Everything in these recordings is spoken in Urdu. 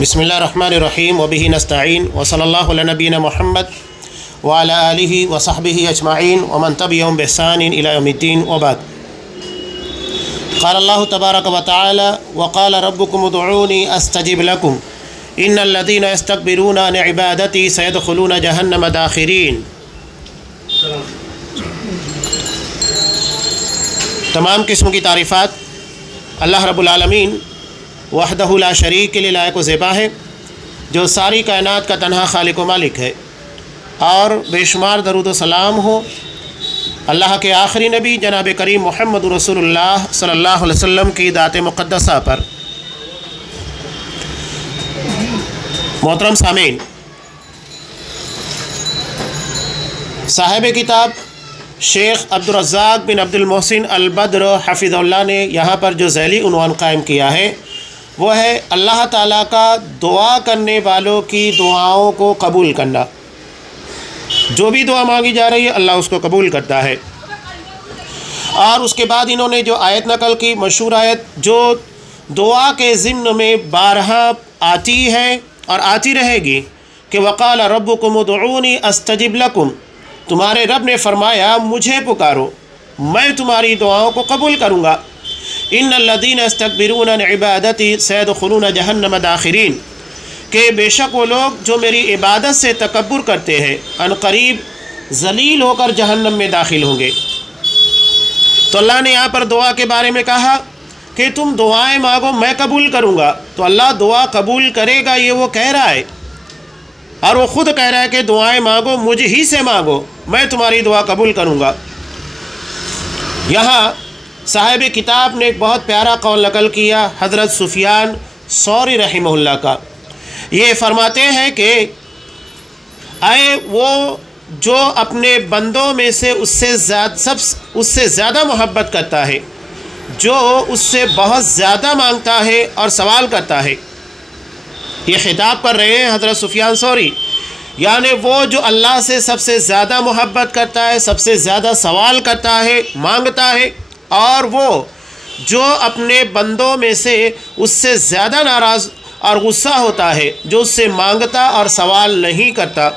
بسم اللہ الرحمن الرحیم وبہ نستعین وصلی اللہ علی نبینا محمد وعلی آلہ وصحبہ اجمعین ومن تبعہم بإحسان الی یوم الدین وبعد۔ قال اللہ تبارک وتعالی وقال ربکم ادعونی استجب لکم ان الذین یستکبرون عن عبادتی سیدخلون جہنم داخرین۔ تمام قسم کی تعریفات اللہ رب العالمین وحدہ لا شریک کے لیے لائق و زیبا ہے، جو ساری کائنات کا تنہا خالق و مالک ہے، اور بے شمار درود و سلام ہو اللہ کے آخری نبی جناب کریم محمد رسول اللہ صلی اللہ علیہ وسلم کی ذات مقدسہ پر۔ محترم سامعین، صاحب کتاب شیخ عبدالرزاق بن عبد المحسن البدر حفظہ اللہ نے یہاں پر جو ذیلی عنوان قائم کیا ہے وہ ہے اللہ تعالیٰ کا دعا کرنے والوں کی دعاؤں کو قبول کرنا۔ جو بھی دعا مانگی جا رہی ہے اللہ اس کو قبول کرتا ہے۔ اور اس کے بعد انہوں نے جو آیت نقل کی، مشہور آیت جو دعا کے ضمن میں بارہا آتی ہے اور آتی رہے گی کہ وقال ربکم ادعونی استجب لکم، تمہارے رب نے فرمایا مجھے پکارو میں تمہاری دعاؤں کو قبول کروں گا۔ ان الذین یستکبرون عن عبادتی سیدخلون جہنم داخرین، کہ بے شک وہ لوگ جو میری عبادت سے تکبر کرتے ہیں ان قریب ذلیل ہو کر جہنم میں داخل ہوں گے۔ تو اللہ نے یہاں پر دعا کے بارے میں کہا کہ تم دعائیں مانگو میں قبول کروں گا، تو اللہ دعا قبول کرے گا یہ وہ کہہ رہا ہے، اور وہ خود کہہ رہا ہے کہ دعائیں مانگو مجھ ہی سے مانگو میں تمہاری دعا قبول کروں گا۔ یہاں صاحب کتاب نے ایک بہت پیارا قول نقل کیا حضرت سفیان ثوری رحمہ اللہ کا۔ یہ فرماتے ہیں کہ اے وہ جو اپنے بندوں میں سے اس سے زیادہ محبت کرتا ہے، جو اس سے بہت زیادہ مانگتا ہے اور سوال کرتا ہے۔ یہ خطاب کر رہے ہیں حضرت سفیان ثوری، یعنی وہ جو اللہ سے سب سے زیادہ محبت کرتا ہے، سب سے زیادہ سوال کرتا ہے، مانگتا ہے، اور وہ جو اپنے بندوں میں سے اس سے زیادہ ناراض اور غصہ ہوتا ہے، جو اس سے مانگتا اور سوال نہیں کرتا،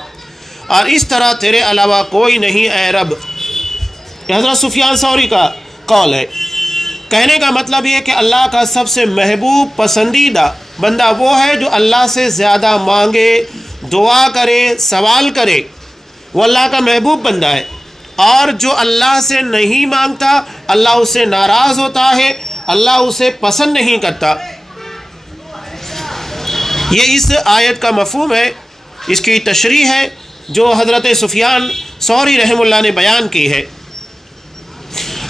اور اس طرح تیرے علاوہ کوئی نہیں اے رب۔ یہ حضرت سفیان ثوری کا قول ہے۔ کہنے کا مطلب یہ کہ اللہ کا سب سے محبوب پسندیدہ بندہ وہ ہے جو اللہ سے زیادہ مانگے، دعا کرے، سوال کرے، وہ اللہ کا محبوب بندہ ہے۔ اور جو اللہ سے نہیں مانگتا اللہ اس سے ناراض ہوتا ہے، اللہ اسے پسند نہیں کرتا۔ یہ اس آیت کا مفہوم ہے، اس کی تشریح ہے جو حضرت سفیان ثوری رحمہ اللہ نے بیان کی ہے۔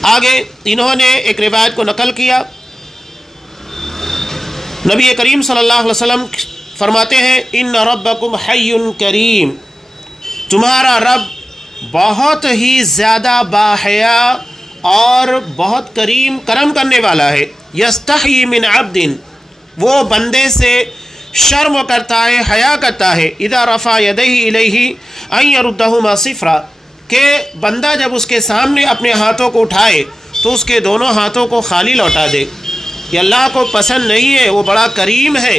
آگے انہوں نے ایک روایت کو نقل کیا، نبی کریم صلی اللہ علیہ وسلم فرماتے ہیں ان ربکم حی کریم، تمہارا رب بہت ہی زیادہ باحیا اور بہت کرم کرنے والا ہے۔ یستحیی من عبد، وہ بندے سے شرم کرتا ہے، حیا کرتا ہے، اذا رفع یدیہ الیہ ان یردہما صفرا، کہ بندہ جب اس کے سامنے اپنے ہاتھوں کو اٹھائے تو اس کے دونوں ہاتھوں کو خالی لوٹا دے۔ یہ اللہ کو پسند نہیں ہے، وہ بڑا کریم ہے،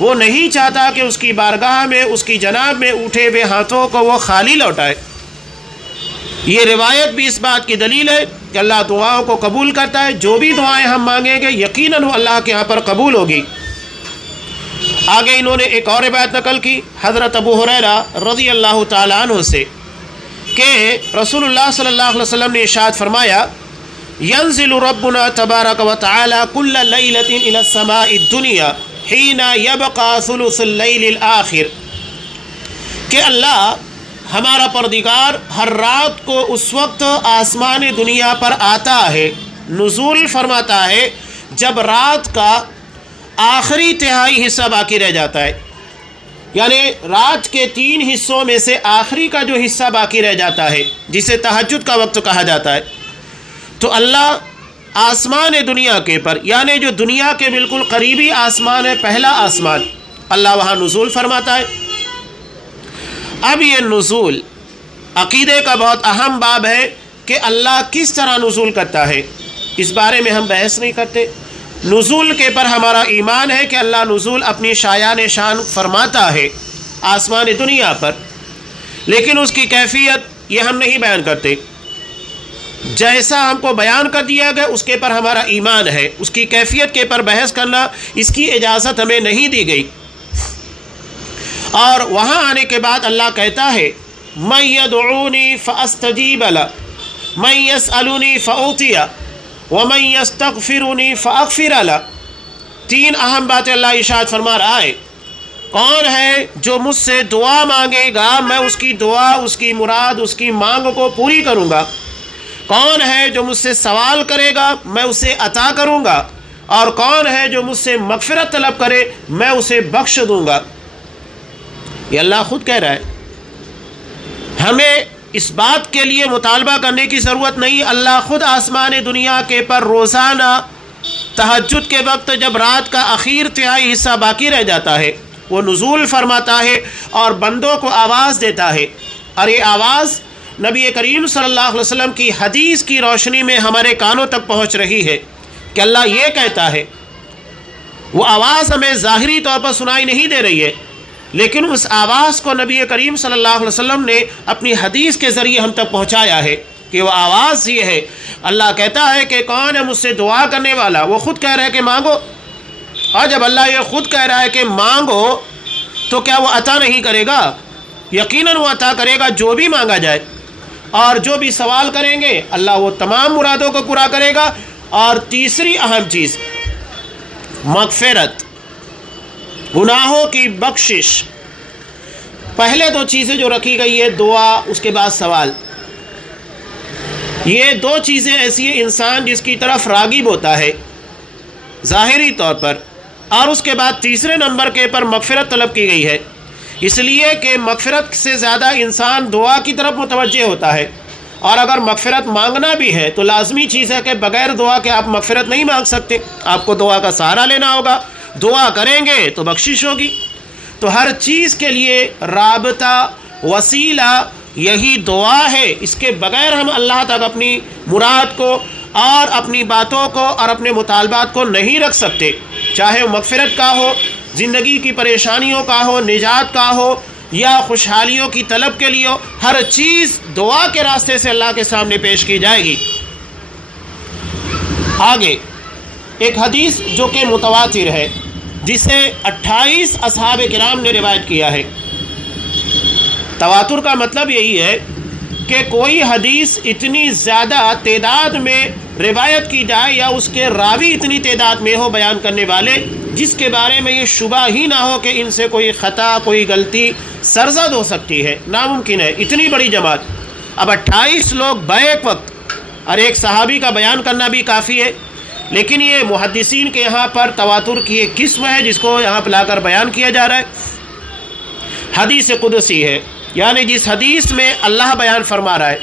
وہ نہیں چاہتا کہ اس کی بارگاہ میں، اس کی جناب میں اٹھے ہوئے ہاتھوں کو وہ خالی لوٹائے۔ یہ روایت بھی اس بات کی دلیل ہے کہ اللہ دعاؤں کو قبول کرتا ہے، جو بھی دعائیں ہم مانگیں گے یقیناً وہ اللہ کے یہاں پر قبول ہوگی۔ آگے انہوں نے ایک اور روایت نقل کی حضرت ابو ہریرہ رضی اللہ تعالیٰ عنہ سے کہ رسول اللہ صلی اللہ علیہ وسلم نے ارشاد فرمایا ینزل ربنا تبارک و تعالی کل لیلۃ الی السماء الدنیا حین یبقى ثلث اللیل الآخر، کہ اللہ ہمارا پروردگار ہر رات کو اس وقت آسمان دنیا پر آتا ہے، نزول فرماتا ہے جب رات کا آخری تہائی حصہ باقی رہ جاتا ہے، یعنی رات کے 3 حصوں میں سے آخری کا جو حصہ باقی رہ جاتا ہے جسے تہجد کا وقت کہا جاتا ہے، تو اللہ آسمان دنیا کے پر، یعنی جو دنیا کے بالکل قریبی آسمان ہے، پہلا آسمان، اللہ وہاں نزول فرماتا ہے۔ اب یہ نزول عقیدے کا بہت اہم باب ہے کہ اللہ کس طرح نزول کرتا ہے، اس بارے میں ہم بحث نہیں کرتے۔ نزول کے پر ہمارا ایمان ہے کہ اللہ نزول اپنی شایان شان فرماتا ہے آسمان دنیا پر، لیکن اس کی کیفیت یہ ہم نہیں بیان کرتے۔ جیسا ہم کو بیان کر دیا گیا اس کے پر ہمارا ایمان ہے، اس کی کیفیت کے پر بحث کرنا اس کی اجازت ہمیں نہیں دی گئی۔ اور وہاں آنے کے بعد اللہ کہتا ہے مَن يَدْعُونِي فَأَسْتَجِيبَ لَهُ مَن يَسْأَلُنِي فَأُعْطِيَهُ وَمَن يَسْتَغْفِرُنِي فَأَغْفِرَ لَهُ۔ تین اہم باتیں اللہ ارشاد فرما رہا ہے۔ کون ہے جو مجھ سے دعا مانگے گا میں اس کی دعا، اس کی مراد، اس کی مانگ کو پوری کروں گا۔ کون ہے جو مجھ سے سوال کرے گا میں اسے عطا کروں گا، اور کون ہے جو مجھ سے مغفرت طلب کرے میں اسے بخش دوں گا۔ یہ اللہ خود کہہ رہا ہے، ہمیں اس بات کے لیے مطالبہ کرنے کی ضرورت نہیں۔ اللہ خود آسمان دنیا کے پر روزانہ تہجد کے وقت جب رات کا آخر تہائی حصہ باقی رہ جاتا ہے وہ نزول فرماتا ہے اور بندوں کو آواز دیتا ہے، اور یہ آواز نبی کریم صلی اللہ علیہ وسلم کی حدیث کی روشنی میں ہمارے کانوں تک پہنچ رہی ہے کہ اللہ یہ کہتا ہے۔ وہ آواز ہمیں ظاہری طور پر سنائی نہیں دے رہی ہے، لیکن اس آواز کو نبی کریم صلی اللہ علیہ وسلم نے اپنی حدیث کے ذریعے ہم تک پہنچایا ہے کہ وہ آواز یہ ہے۔ اللہ کہتا ہے کہ کون ہے مجھ سے دعا کرنے والا، وہ خود کہہ رہا ہے کہ مانگو، اور جب اللہ یہ خود کہہ رہا ہے کہ مانگو تو کیا وہ عطا نہیں کرے گا؟ یقیناً وہ عطا کرے گا جو بھی مانگا جائے، اور جو بھی سوال کریں گے اللہ وہ تمام مرادوں کو پورا کرے گا۔ اور تیسری اہم چیز مغفرت، گناہوں کی بخشش۔ پہلے دو چیزیں جو رکھی گئی ہے دعا، اس کے بعد سوال، یہ دو چیزیں ایسی ہیں انسان جس کی طرف راغب ہوتا ہے ظاہری طور پر، اور اس کے بعد تیسرے نمبر کے پر مغفرت طلب کی گئی ہے، اس لیے کہ مغفرت سے زیادہ انسان دعا کی طرف متوجہ ہوتا ہے، اور اگر مغفرت مانگنا بھی ہے تو لازمی چیز ہے کہ بغیر دعا کے آپ مغفرت نہیں مانگ سکتے، آپ کو دعا کا سہارا لینا ہوگا، دعا کریں گے تو بخشش ہوگی۔ تو ہر چیز کے لیے رابطہ، وسیلہ یہی دعا ہے، اس کے بغیر ہم اللہ تک اپنی مراد کو اور اپنی باتوں کو اور اپنے مطالبات کو نہیں رکھ سکتے، چاہے وہ مغفرت کا ہو، زندگی کی پریشانیوں کا ہو، نجات کا ہو، یا خوشحالیوں کی طلب کے لیے ہو، ہر چیز دعا کے راستے سے اللہ کے سامنے پیش کی جائے گی۔ آگے ایک حدیث جو کہ متواتر ہے، جسے 28 اصحاب کرام نے روایت کیا ہے۔ تواتر کا مطلب یہی ہے کہ کوئی حدیث اتنی زیادہ تعداد میں روایت کی جائے یا اس کے راوی اتنی تعداد میں ہو بیان کرنے والے، جس کے بارے میں یہ شبہ ہی نہ ہو کہ ان سے کوئی خطا، کوئی غلطی سرزد ہو سکتی ہے، ناممکن ہے۔ اتنی بڑی جماعت، اب 28 لوگ بیک وقت، اور ایک صحابی کا بیان کرنا بھی کافی ہے، لیکن یہ محدثین کے یہاں پر تواتر کی ایک قسم ہے جس کو یہاں پہ لا کر بیان کیا جا رہا ہے۔ حدیث قدسی ہے، یعنی جس حدیث میں اللہ بیان فرما رہا ہے۔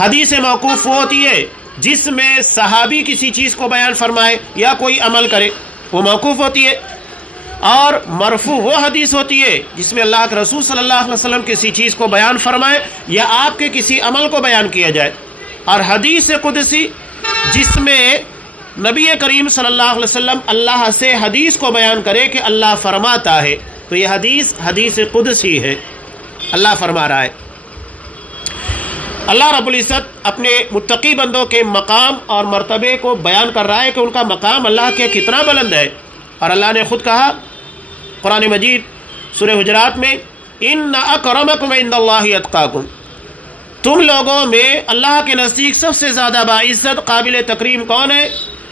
حدیث موقوف وہ ہوتی ہے جس میں صحابی کسی چیز کو بیان فرمائے یا کوئی عمل کرے، وہ موقوف ہوتی ہے۔ اور مرفوع وہ حدیث ہوتی ہے جس میں اللہ کے رسول صلی اللہ علیہ وسلم کسی چیز کو بیان فرمائے یا آپ کے کسی عمل کو بیان کیا جائے۔ اور حدیث قدسی جس میں نبی کریم صلی اللہ علیہ وسلم اللہ سے حدیث کو بیان کرے کہ اللہ فرماتا ہے، تو یہ حدیث قدسی ہے، اللہ فرما رہا ہے۔ اللہ رب العزت اپنے متقی بندوں کے مقام اور مرتبے کو بیان کر رہا ہے کہ ان کا مقام اللہ کے کتنا بلند ہے، اور اللہ نے خود کہا قرآن مجید سورہ حجرات میں ان اکرمکم عند اللہ اتقاکم، تم لوگوں میں اللہ کے نزدیک سب سے زیادہ باعزت قابل تکریم کون ہے؟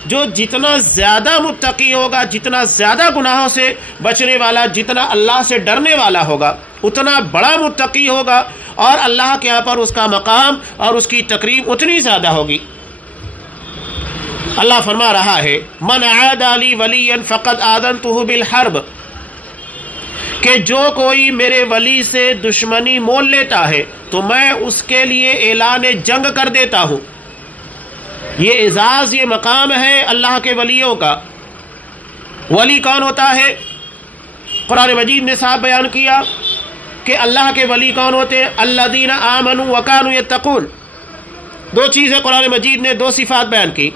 جو جتنا زیادہ متقی ہوگا، جتنا زیادہ گناہوں سے بچنے والا، جتنا اللہ سے ڈرنے والا ہوگا، اتنا بڑا متقی ہوگا، اور اللہ کے یہاں پر اس کا مقام اور اس کی تکریم اتنی زیادہ ہوگی۔ اللہ فرما رہا ہے من عاد لی ولیا فقد آذنتہ بالحرب، کہ جو کوئی میرے ولی سے دشمنی مول لیتا ہے تو میں اس کے لیے اعلان جنگ کر دیتا ہوں۔ یہ اعزاز، یہ مقام ہے اللہ کے ولیوں کا۔ ولی کون ہوتا ہے؟ قرآن مجید نے صاحب بیان کیا کہ اللہ کے ولی کون ہوتے ہیں؟ الذین آمنوا وکانوا یتقون۔ دو چیزیں قرآن مجید نے، دو صفات بیان کی۔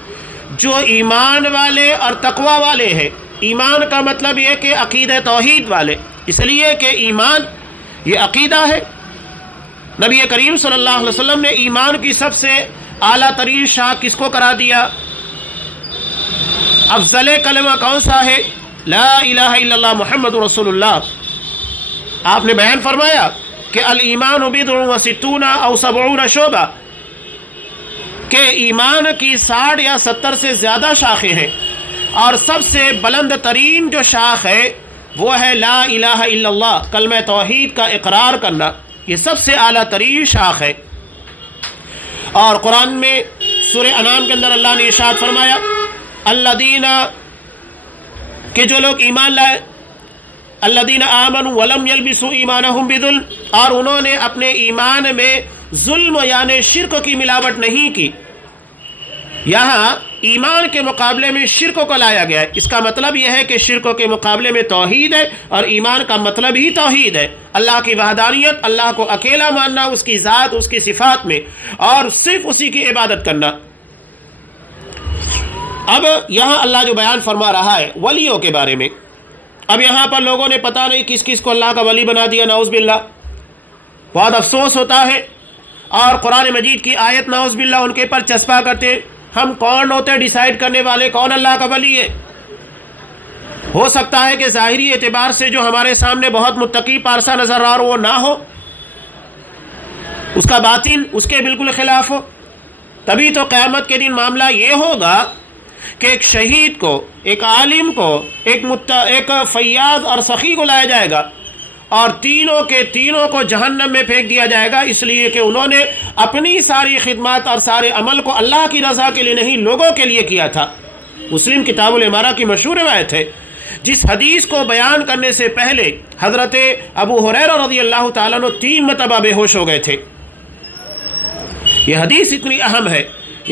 جو ایمان والے اور تقوی والے ہیں. ایمان کا مطلب یہ کہ عقیدہ توحید والے، اس لیے کہ ایمان یہ عقیدہ ہے. نبی کریم صلی اللہ علیہ وسلم نے ایمان کی سب سے اعلیٰ ترین شاخ کس کو قرار دیا؟ افضل کلمہ کون سا ہے؟ لا الہ الا اللہ محمد رسول اللہ. آپ نے بیان فرمایا کہ الایمان بضع و ستون او 70 شعبہ، کہ ایمان کی 60 یا 70 سے زیادہ شاخیں ہیں، اور سب سے بلند ترین جو شاخ ہے وہ ہے لا الہ الا اللہ، کلمہ توحید کا اقرار کرنا. یہ سب سے اعلیٰ ترین شاخ ہے. اور قرآن میں سورہ انعام کے اندر اللہ نے ارشاد فرمایا الذین، کہ جو لوگ ایمان لائے، الذین آمنوا ولم یلبسوا ایمانہم بظلم، اور انہوں نے اپنے ایمان میں ظلم یعنی شرک کی ملاوٹ نہیں کی. یہاں ایمان کے مقابلے میں شرک کو لایا گیا ہے. اس کا مطلب یہ ہے کہ شرک کے مقابلے میں توحید ہے، اور ایمان کا مطلب ہی توحید ہے. اللہ کی وحدانیت، اللہ کو اکیلا ماننا، اس کی ذات، اس کی صفات میں، اور صرف اسی کی عبادت کرنا. اب یہاں اللہ جو بیان فرما رہا ہے ولیوں کے بارے میں، اب یہاں پر لوگوں نے پتہ نہیں کس کس کو اللہ کا ولی بنا دیا، نعوذ باللہ. بہت افسوس ہوتا ہے، اور قرآن مجید کی آیت نعوذ باللہ ان کے پر چسپا کرتے. ہم کون ہوتے ہیں ڈیسائیڈ کرنے والے کون اللہ کا ولی ہے؟ ہو سکتا ہے کہ ظاہری اعتبار سے جو ہمارے سامنے بہت متقی پارسا نظر آ رہا وہ نہ ہو، اس کا باطن اس کے بالکل خلاف ہو. تبھی تو قیامت کے دن معاملہ یہ ہوگا کہ ایک شہید کو، ایک عالم کو، ایک فیاض اور سخی کو لایا جائے گا، اور تینوں کے تینوں کو جہنم میں پھینک دیا جائے گا، اس لیے کہ انہوں نے اپنی ساری خدمات اور سارے عمل کو اللہ کی رضا کے لیے نہیں، لوگوں کے لیے کیا تھا. مسلم کتاب الامارہ کی مشہور روایت ہے، جس حدیث کو بیان کرنے سے پہلے حضرت ابو ہریرہ رضی اللہ تعالیٰ عنہ 3 مرتبہ بے ہوش ہو گئے تھے. یہ حدیث اتنی اہم ہے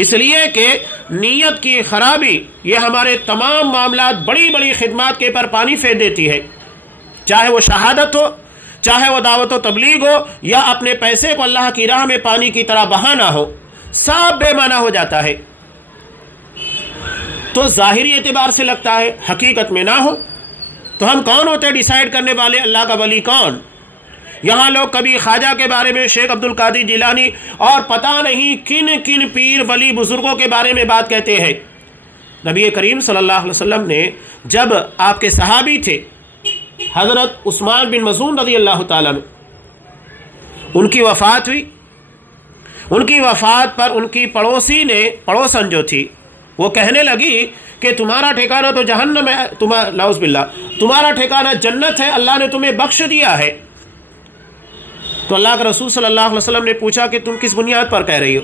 اس لیے کہ نیت کی خرابی یہ ہمارے تمام معاملات، بڑی بڑی خدمات کے پر پانی پھیر دیتی ہے. چاہے وہ شہادت ہو، چاہے وہ دعوت و تبلیغ ہو، یا اپنے پیسے کو اللہ کی راہ میں پانی کی طرح بہانا ہو، سب بے معنی ہو جاتا ہے. تو ظاہری اعتبار سے لگتا ہے، حقیقت میں نہ ہو. تو ہم کون ہوتے ڈیسائیڈ کرنے والے اللہ کا ولی کون؟ یہاں لوگ کبھی خواجہ کے بارے میں، شیخ عبد القادر جیلانی، اور پتہ نہیں کن کن پیر ولی بزرگوں کے بارے میں بات کہتے ہیں. نبی کریم صلی اللہ علیہ وسلم نے جب آپ کے صحابی تھے حضرت عثمان بن مظعون رضی اللہ تعالیٰ عنہ، ان کی وفات ہوئی. ان کی وفات پر ان کی پڑوسن جو تھی وہ کہنے لگی کہ تمہارا ٹھکانہ تو جہنم ہے، نعوذ باللہ، تمہارا ٹھکانہ جنت ہے، اللہ نے تمہیں بخش دیا ہے. تو اللہ کے رسول صلی اللہ علیہ وسلم نے پوچھا کہ تم کس بنیاد پر کہہ رہی ہو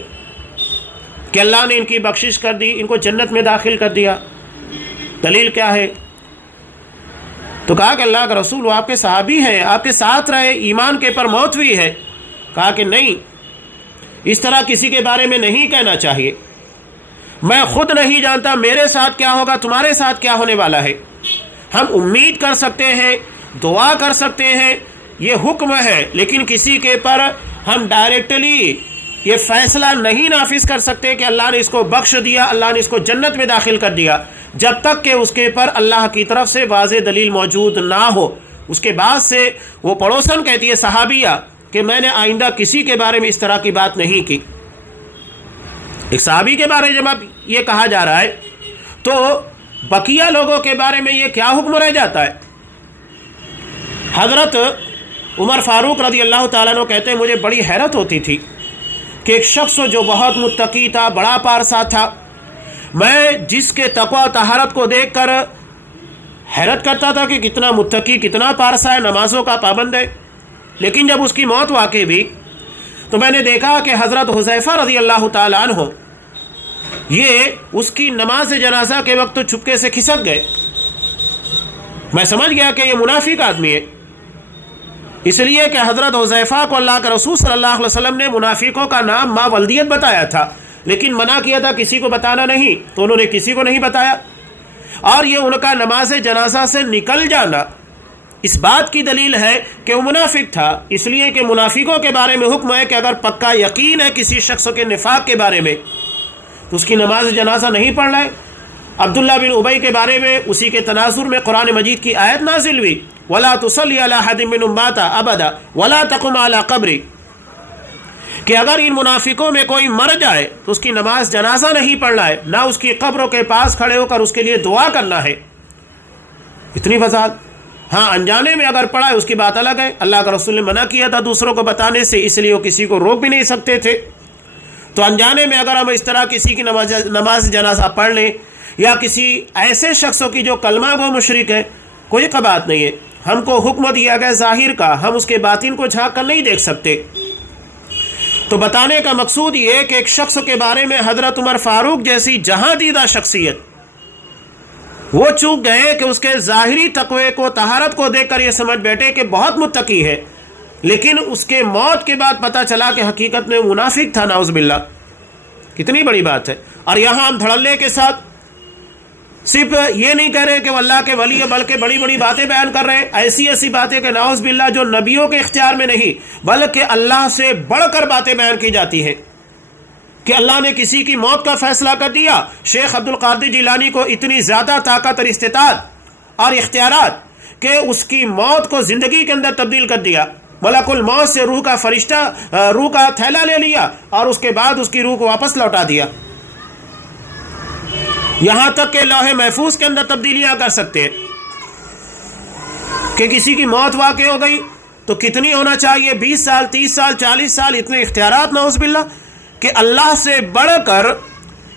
کہ اللہ نے ان کی بخشش کر دی، ان کو جنت میں داخل کر دیا؟ دلیل کیا ہے؟ تو کہا کہ اللہ کا رسول وہ آپ کے صحابی ہیں، آپ کے ساتھ رہے، ایمان کے پر موت ہوئی ہے. کہا کہ نہیں، اس طرح کسی کے بارے میں نہیں کہنا چاہیے. میں خود نہیں جانتا میرے ساتھ کیا ہوگا، تمہارے ساتھ کیا ہونے والا ہے. ہم امید کر سکتے ہیں، دعا کر سکتے ہیں، یہ حکم ہے، لیکن کسی کے پر ہم ڈائریکٹلی یہ فیصلہ نہیں نافذ کر سکتے کہ اللہ نے اس کو بخش دیا، اللہ نے اس کو جنت میں داخل کر دیا، جب تک کہ اس کے پر اللہ کی طرف سے واضح دلیل موجود نہ ہو. اس کے بعد سے وہ پڑوسن کہتی ہے صحابیہ کہ میں نے آئندہ کسی کے بارے میں اس طرح کی بات نہیں کی. ایک صحابی کے بارے میں جب یہ کہا جا رہا ہے تو بقیہ لوگوں کے بارے میں یہ کیا حکم رہ جاتا ہے؟ حضرت عمر فاروق رضی اللہ تعالیٰ عنہ کہتے ہیں مجھے بڑی حیرت ہوتی تھی کہ ایک شخص جو بہت متقی تھا، بڑا پارسا تھا، میں جس کے تقوی و طہارت کو دیکھ کر حیرت کرتا تھا کہ کتنا متقی، کتنا پارسا ہے، نمازوں کا پابند ہے. لیکن جب اس کی موت واقع ہوئی تو میں نے دیکھا کہ حضرت حذیفہ رضی اللہ تعالیٰ عنہ یہ اس کی نماز جنازہ کے وقت چھپکے سے کھسک گئے. میں سمجھ گیا کہ یہ منافق آدمی ہے، اس لیے کہ حضرت حذیفہ کو اللہ کے رسول صلی اللہ علیہ وسلم نے منافقوں کا نام ما ولدیت بتایا تھا، لیکن منع کیا تھا کسی کو بتانا نہیں، تو انہوں نے کسی کو نہیں بتایا. اور یہ ان کا نماز جنازہ سے نکل جانا اس بات کی دلیل ہے کہ وہ منافق تھا، اس لیے کہ منافقوں کے بارے میں حکم ہے کہ اگر پکا یقین ہے کسی شخص کے نفاق کے بارے میں تو اس کی نماز جنازہ نہیں پڑھنا ہے. عبداللہ بن ابی کے بارے میں اسی کے تناظر میں قرآن مجید کی آیت نازل ہوئی وَلَا تُصَلِّ عَلَىٰ أَحَدٍ مِّنْهُمْ مَاتَ أَبَدًا وَلَا تَقُمْ عَلَىٰ قَبْرِهِ کہ اگر ان منافقوں میں کوئی مر جائے تو اس کی نماز جنازہ نہیں پڑھنا ہے، نہ اس کی قبروں کے پاس کھڑے ہو کر اس کے لیے دعا کرنا ہے۔ اتنی وضاحت۔ ہاں انجانے میں اگر پڑھا ہے اس کی بات الگ ہے، اللہ کا رسول نے منع کیا تھا دوسروں کو بتانے سے، اس لیے وہ کسی کو روک بھی نہیں سکتے تھے۔ تو انجانے میں اگر ہم اس طرح کسی کی نماز جنازہ پڑھ لیں یا کسی ایسے شخصوں کی جو کلمہ گو مشرک ہے، کوئی بات نہیں ہے۔ ہم کو حکم دیا گیا ظاہر کا، ہم اس کے باطن کو جھانک کر نہیں دیکھ سکتے۔ تو بتانے کا مقصود یہ کہ ایک شخص کے بارے میں حضرت عمر فاروق جیسی جہاں دیدہ شخصیت وہ چوک گئے کہ اس کے ظاہری تقوی کو، طہارت کو دیکھ کر یہ سمجھ بیٹھے کہ بہت متقی ہے، لیکن اس کے موت کے بعد پتہ چلا کہ حقیقت میں منافق تھا، نعوذ باللہ۔ کتنی بڑی بات ہے۔ اور یہاں ہم دھڑلے کے ساتھ صرف یہ نہیں کہہ رہے کہ وہ اللہ کے ولی ہے، بلکہ بڑی بڑی باتیں بیان کر رہے ہیں، ایسی ایسی باتیں کہ نعوذ باللہ جو نبیوں کے اختیار میں نہیں بلکہ اللہ سے بڑھ کر باتیں بیان کی جاتی ہیں کہ اللہ نے کسی کی موت کا فیصلہ کر دیا۔ شیخ عبد القادر جیلانی کو اتنی زیادہ طاقت اور استطاعت اور اختیارات کہ اس کی موت کو زندگی کے اندر تبدیل کر دیا۔ ملک الموت سے روح کا فرشتہ روح کا تھیلا لے لیا اور اس کے بعد اس کی روح کو واپس لوٹا دیا۔ یہاں تک کہ لوح محفوظ کے اندر تبدیلیاں کر سکتے ہیں کہ کسی کی موت واقع ہو گئی تو کتنی ہونا چاہیے، 20 سال 30 سال 40 سال، اتنے اختیارات نعوذ باللہ کہ اللہ سے بڑھ کر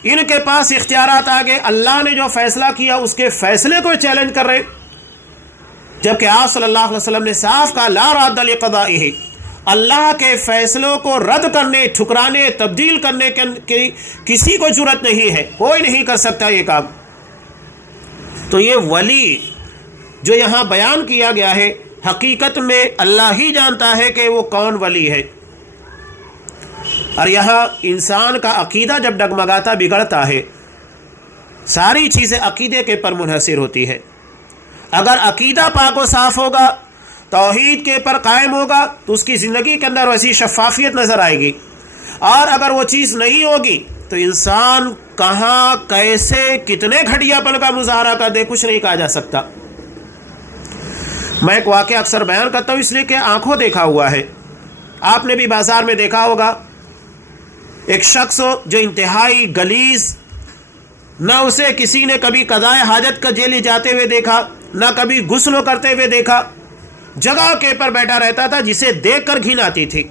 ان کے پاس اختیارات آ گئے۔ اللہ نے جو فیصلہ کیا اس کے فیصلے کو چیلنج کر رہے، جبکہ آپ صلی اللہ علیہ وسلم نے صاف کہا لا راد لقضائہ، اللہ کے فیصلوں کو رد کرنے، ٹھکرانے، تبدیل کرنے کی کسی کو جرأت نہیں ہے، کوئی نہیں کر سکتا یہ کام۔ تو یہ ولی جو یہاں بیان کیا گیا ہے حقیقت میں اللہ ہی جانتا ہے کہ وہ کون ولی ہے۔ اور یہاں انسان کا عقیدہ جب ڈگمگاتا بگڑتا ہے، ساری چیزیں عقیدے کے پر منحصر ہوتی ہے۔ اگر عقیدہ پاک و صاف ہوگا، توحید کے پر قائم ہوگا تو اس کی زندگی کے اندر ویسی شفافیت نظر آئے گی، اور اگر وہ چیز نہیں ہوگی تو انسان کہاں کیسے کتنے گھٹیا پن کا مظاہرہ کر دے کچھ نہیں کہا جا سکتا۔ میں ایک واقعہ اکثر بیان کرتا ہوں اس لیے کہ آنکھوں دیکھا ہوا ہے، آپ نے بھی بازار میں دیکھا ہوگا ایک شخص جو انتہائی غلیظ، نہ اسے کسی نے کبھی قضائے حاجت کا جیل جاتے ہوئے دیکھا، نہ کبھی غسل کرتے ہوئے دیکھا، جگہ کے پر بیٹھا رہتا تھا جسے دیکھ کر گھن آتی تھی۔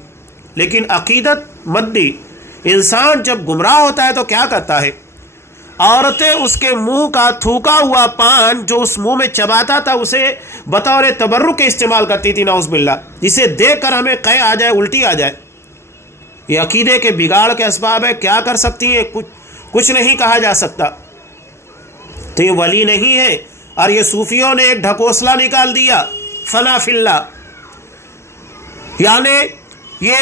لیکن عقیدت مندی انسان جب گمراہ ہوتا ہے تو کیا کرتا ہے؟ عورتیں اس کے منہ کا تھوکا ہوا پان جو اس منہ میں چباتا تھا اسے بطور تبرک کے استعمال کرتی تھی، نعوذ باللہ، جسے دیکھ کر ہمیں قے آ جائے، الٹی آ جائے۔ یہ عقیدے کے بگاڑ کے اسباب ہے، کیا کر سکتی ہیں؟ کچھ نہیں کہا جا سکتا۔ تو یہ ولی نہیں ہے۔ اور یہ صوفیوں نے ایک ڈھکوسلا نکال دیا، فنا فی اللہ، یعنی یہ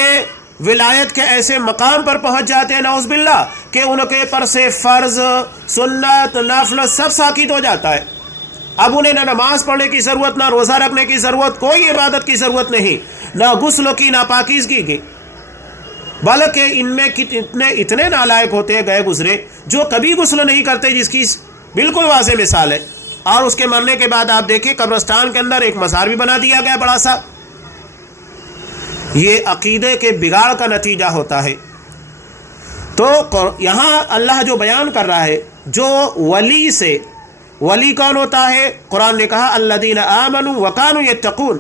ولایت کے ایسے مقام پر پہنچ جاتے ہیں نعوذ باللہ کہ ان کے پر سے فرض، سنت، نفل سب ساقط ہو جاتا ہے۔ اب انہیں نہ نماز پڑھنے کی ضرورت، نہ روزہ رکھنے کی ضرورت، کوئی عبادت کی ضرورت نہیں، نہ غسل کی، نہ پاکیزگی کی، بلکہ ان میں اتنے نالائق ہوتے ہیں گئے گزرے جو کبھی غسل نہیں کرتے، جس کی بالکل واضح مثال ہے۔ اور اس کے مرنے کے بعد آپ دیکھیں قبرستان کے اندر ایک مزار بھی بنا دیا گیا بڑا سا۔ یہ عقیدے کے بگاڑ کا نتیجہ ہوتا ہے۔ تو یہاں اللہ جو بیان کر رہا ہے، جو ولی سے، ولی کون ہوتا ہے؟ قرآن نے کہا الذین آمنوا وکانوا یتقون،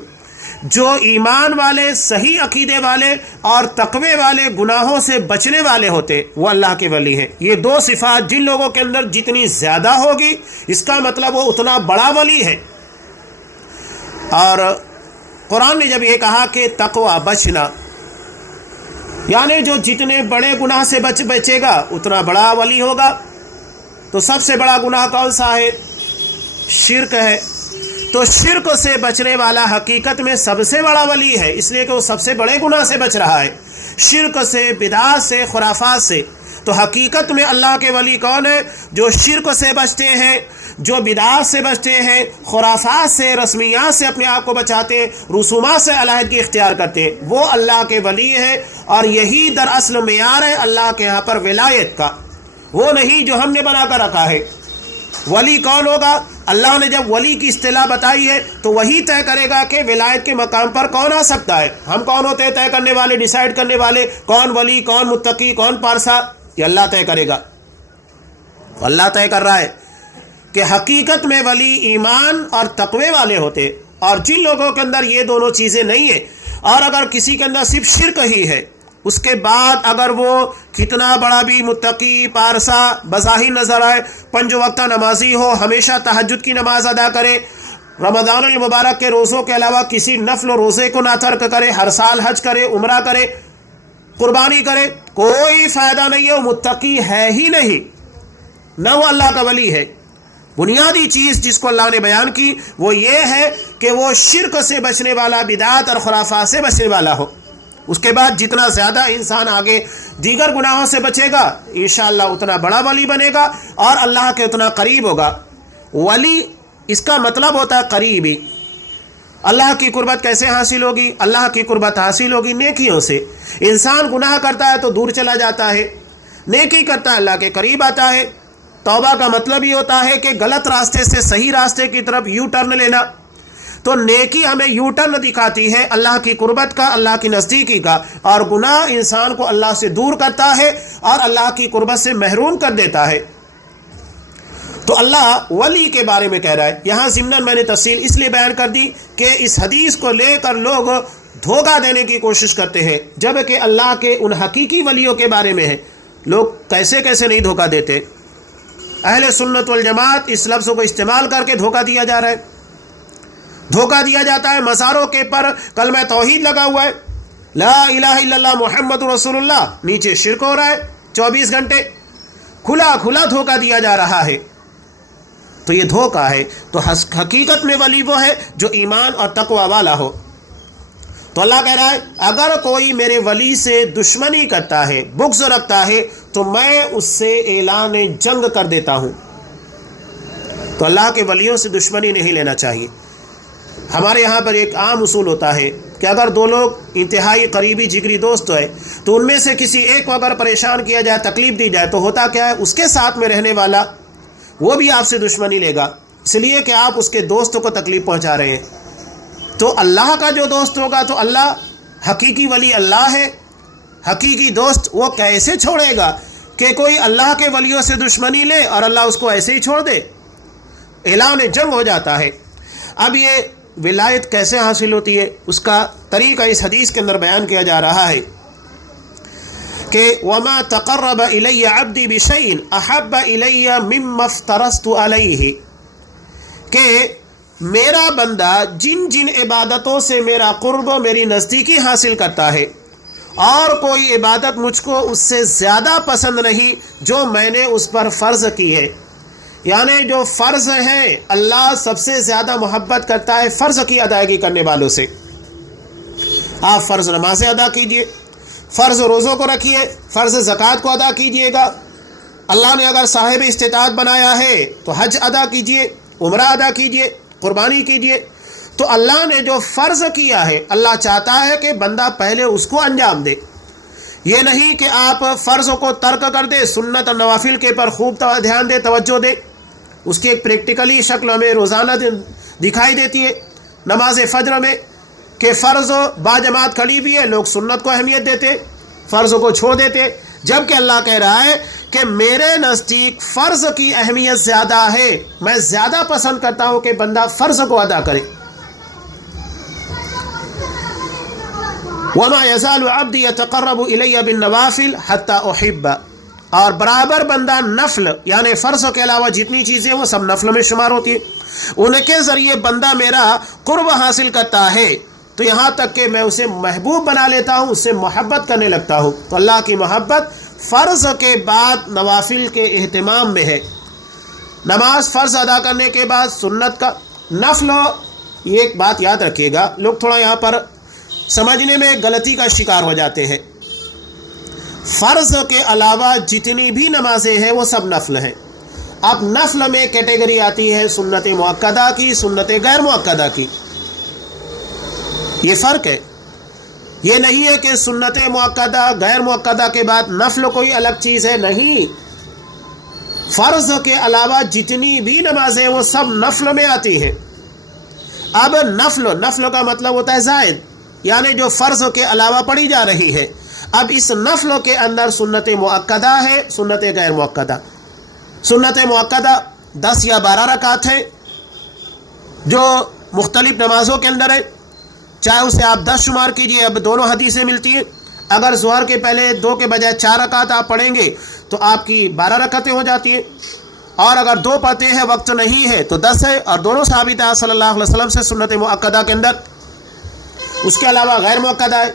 جو ایمان والے، صحیح عقیدے والے اور تقوی والے، گناہوں سے بچنے والے ہوتے، وہ اللہ کے ولی ہیں۔ یہ دو صفات جن لوگوں کے اندر جتنی زیادہ ہوگی اس کا مطلب وہ اتنا بڑا ولی ہے۔ اور قرآن نے جب یہ کہا کہ تقوی، بچنا، یعنی جو جتنے بڑے گناہ سے بچے گا اتنا بڑا ولی ہوگا، تو سب سے بڑا گناہ کون سا ہے؟ شرک ہے۔ تو شرک سے بچنے والا حقیقت میں سب سے بڑا ولی ہے، اس لیے کہ وہ سب سے بڑے گناہ سے بچ رہا ہے، شرک سے، بدعات سے، خرافات سے۔ تو حقیقت میں اللہ کے ولی کون ہے؟ جو شرک سے بچتے ہیں، جو بدعات سے بچتے ہیں، خرافات سے، رسمیات سے اپنے آپ کو بچاتے ہیں، رسومات سے علیحدگی اختیار کرتے ہیں، وہ اللہ کے ولی ہے۔ اور یہی دراصل معیار ہے اللہ کے یہاں پر ولایت کا، وہ نہیں جو ہم نے بنا کر رکھا ہے۔ ولی کون ہوگا؟ اللہ نے جب ولی کی اصطلاح بتائی ہے تو وہی طے کرے گا کہ ولایت کے مقام پر کون آ سکتا ہے۔ ہم کون ہوتے ہیں طے کرنے والے، ڈیسائیڈ کرنے والے؟ کون ولی، کون متقی، کون پارسا؟ یہ اللہ طے کرے گا۔ اللہ طے کر رہا ہے کہ حقیقت میں ولی ایمان اور تقوی والے ہوتے، اور جن لوگوں کے اندر یہ دونوں چیزیں نہیں ہیں، اور اگر کسی کے اندر صرف شرک ہی ہے، اس کے بعد اگر وہ کتنا بڑا بھی متقی پارسا بظاہر نظر آئے، 5 وقتہ نمازی ہو، ہمیشہ تہجد کی نماز ادا کرے، رمضان المبارک کے روزوں کے علاوہ کسی نفل و روزے کو نہ ترک کرے، ہر سال حج کرے، عمرہ کرے، قربانی کرے، کوئی فائدہ نہیں ہے، وہ متقی ہے ہی نہیں، نہ وہ اللہ کا ولی ہے۔ بنیادی چیز جس کو اللہ نے بیان کی وہ یہ ہے کہ وہ شرک سے بچنے والا، بدعات اور خرافات سے بچنے والا ہو۔ اس کے بعد جتنا زیادہ انسان آگے دیگر گناہوں سے بچے گا، انشاءاللہ اتنا بڑا ولی بنے گا اور اللہ کے اتنا قریب ہوگا۔ ولی اس کا مطلب ہوتا ہے قریبی۔ اللہ کی قربت کیسے حاصل ہوگی؟ اللہ کی قربت حاصل ہوگی نیکیوں سے۔ انسان گناہ کرتا ہے تو دور چلا جاتا ہے، نیکی کرتا ہے اللہ کے قریب آتا ہے۔ توبہ کا مطلب یہ ہوتا ہے کہ غلط راستے سے صحیح راستے کی طرف یو ٹرن لینا، تو نیکی ہمیں یو ٹرن دکھاتی ہے اللہ کی قربت کا، اللہ کی نزدیکی کا، اور گناہ انسان کو اللہ سے دور کرتا ہے اور اللہ کی قربت سے محروم کر دیتا ہے۔ تو اللہ ولی کے بارے میں کہہ رہا ہے یہاں ضمناً۔ میں نے تفصیل اس لیے بیان کر دی کہ اس حدیث کو لے کر لوگ دھوکہ دینے کی کوشش کرتے ہیں، جبکہ اللہ کے ان حقیقی ولیوں کے بارے میں ہے۔ لوگ کیسے کیسے نہیں دھوکہ دیتے۔ اہل سنت والجماعت اس لفظ کو استعمال کر کے دھوکہ دیا جا رہا ہے۔ دھوکہ دیا جاتا ہے، مزاروں کے پر کلمہ توحید لگا ہوا ہے، لا الہ الا اللہ محمد رسول اللہ، نیچے شرک ہو رہا ہے 24 گھنٹے، کھلا کھلا دھوکہ دیا جا رہا ہے۔ تو یہ دھوکہ ہے۔ تو حقیقت میں ولی وہ ہے جو ایمان اور تقوی والا ہو۔ تو اللہ کہہ رہا ہے اگر کوئی میرے ولی سے دشمنی کرتا ہے، بغض رکھتا ہے، تو میں اس سے اعلان جنگ کر دیتا ہوں۔ تو اللہ کے ولیوں سے دشمنی نہیں لینا چاہیے۔ ہمارے یہاں پر ایک عام اصول ہوتا ہے کہ اگر دو لوگ انتہائی قریبی جگری دوست ہیں تو ان میں سے کسی ایک کو اگر پریشان کیا جائے، تکلیف دی جائے، تو ہوتا کیا ہے، اس کے ساتھ میں رہنے والا وہ بھی آپ سے دشمنی لے گا، اس لیے کہ آپ اس کے دوست کو تکلیف پہنچا رہے ہیں۔ تو اللہ کا جو دوست ہوگا تو اللہ حقیقی ولی اللہ ہے، حقیقی دوست وہ کیسے چھوڑے گا کہ کوئی اللہ کے ولیوں سے دشمنی لے اور اللہ اس کو ایسے ہی چھوڑ دے؟ اعلان جنگ ہو جاتا ہے۔ اب یہ ولایت کیسے حاصل ہوتی ہے اس کا طریقہ اس حدیث کے اندر بیان کیا جا رہا ہے کہ وَمَا تَقَرَّبَ إِلَيَّ عَبْدِي بِشَيْءٍ أَحَبَّ إِلَيَّ مِمَّا افْتَرَضْتُ عَلَيْهِ، کہ میرا بندہ جن جن عبادتوں سے میرا قرب و میری نزدیکی حاصل کرتا ہے، اور کوئی عبادت مجھ کو اس سے زیادہ پسند نہیں جو میں نے اس پر فرض کی ہے۔ یعنی جو فرض ہیں اللہ سب سے زیادہ محبت کرتا ہے فرض کی ادائیگی کرنے والوں سے۔ آپ فرض نمازیں ادا کیجئے، فرض روزوں کو رکھیے، فرض زکوٰۃ کو ادا کیجئے گا۔ اللہ نے اگر صاحب استطاعت بنایا ہے تو حج ادا کیجئے، عمرہ ادا کیجئے، قربانی کیجئے۔ تو اللہ نے جو فرض کیا ہے اللہ چاہتا ہے کہ بندہ پہلے اس کو انجام دے، یہ نہیں کہ آپ فرض کو ترک کر دے، سنت اور نوافل کے پر خوب دھیان دے، توجہ دے۔ اس کی ایک پریکٹیکلی شکل ہمیں روزانہ دکھائی دیتی ہے نماز فجر میں کہ فرض باجماعت کھڑی بھی ہے، لوگ سنت کو اہمیت دیتے، فرض کو چھوڑ دیتے، جبکہ اللہ کہہ رہا ہے کہ میرے نزدیک فرض کی اہمیت زیادہ ہے، میں زیادہ پسند کرتا ہوں کہ بندہ فرض کو ادا کرے۔ وَمَا يَزَالُ عَبْدِي يَتَقَرَّبُ إِلَيَّ بِالنَّوَافِلِ حَتَّى أُحِبَّ، اور برابر بندہ نفل یعنی فرض کے علاوہ جتنی چیزیں وہ سب نفل میں شمار ہوتی ہیں، ان کے ذریعے بندہ میرا قرب حاصل کرتا ہے، تو یہاں تک کہ میں اسے محبوب بنا لیتا ہوں، اس سے محبت کرنے لگتا ہوں۔ تو اللہ کی محبت فرض کے بعد نوافل کے اہتمام میں ہے۔ نماز فرض ادا کرنے کے بعد سنت کا نفل، یہ ایک بات یاد رکھیے گا، لوگ تھوڑا یہاں پر سمجھنے میں غلطی کا شکار ہو جاتے ہیں۔ فرض کے علاوہ جتنی بھی نمازیں ہیں وہ سب نفل ہیں۔ اب نفل میں کیٹیگری آتی ہے سنت مؤکدہ کی، سنت غیر مؤکدہ کی، یہ فرق ہے۔ یہ نہیں ہے کہ سنت مؤکدہ غیر مؤکدہ کے بعد نفل کوئی الگ چیز ہے، نہیں، فرض کے علاوہ جتنی بھی نمازیں وہ سب نفل میں آتی ہیں۔ اب نفل کا مطلب ہوتا ہے زائد، یعنی جو فرض کے علاوہ پڑھی جا رہی ہے۔ اب اس نفل کے اندر سنت مؤکدہ ہے، سنت غیر مؤکدہ۔ سنت مؤکدہ 10 یا 12 رکعت ہے جو مختلف نمازوں کے اندر ہے، چاہے اسے آپ 10 شمار کیجئے۔ اب دونوں حدیثیں ملتی ہیں، اگر ظہر کے پہلے 2 کے بجائے 4 رکعت آپ پڑھیں گے تو آپ کی 12 رکعتیں ہو جاتی ہیں، اور اگر 2 پڑھتے ہیں وقت نہیں ہے تو 10 ہے، اور دونوں ثابت ہے صلی اللہ علیہ وسلم سے سنت مؤکدہ کے اندر۔ اس کے علاوہ غیر مؤکدہ ہے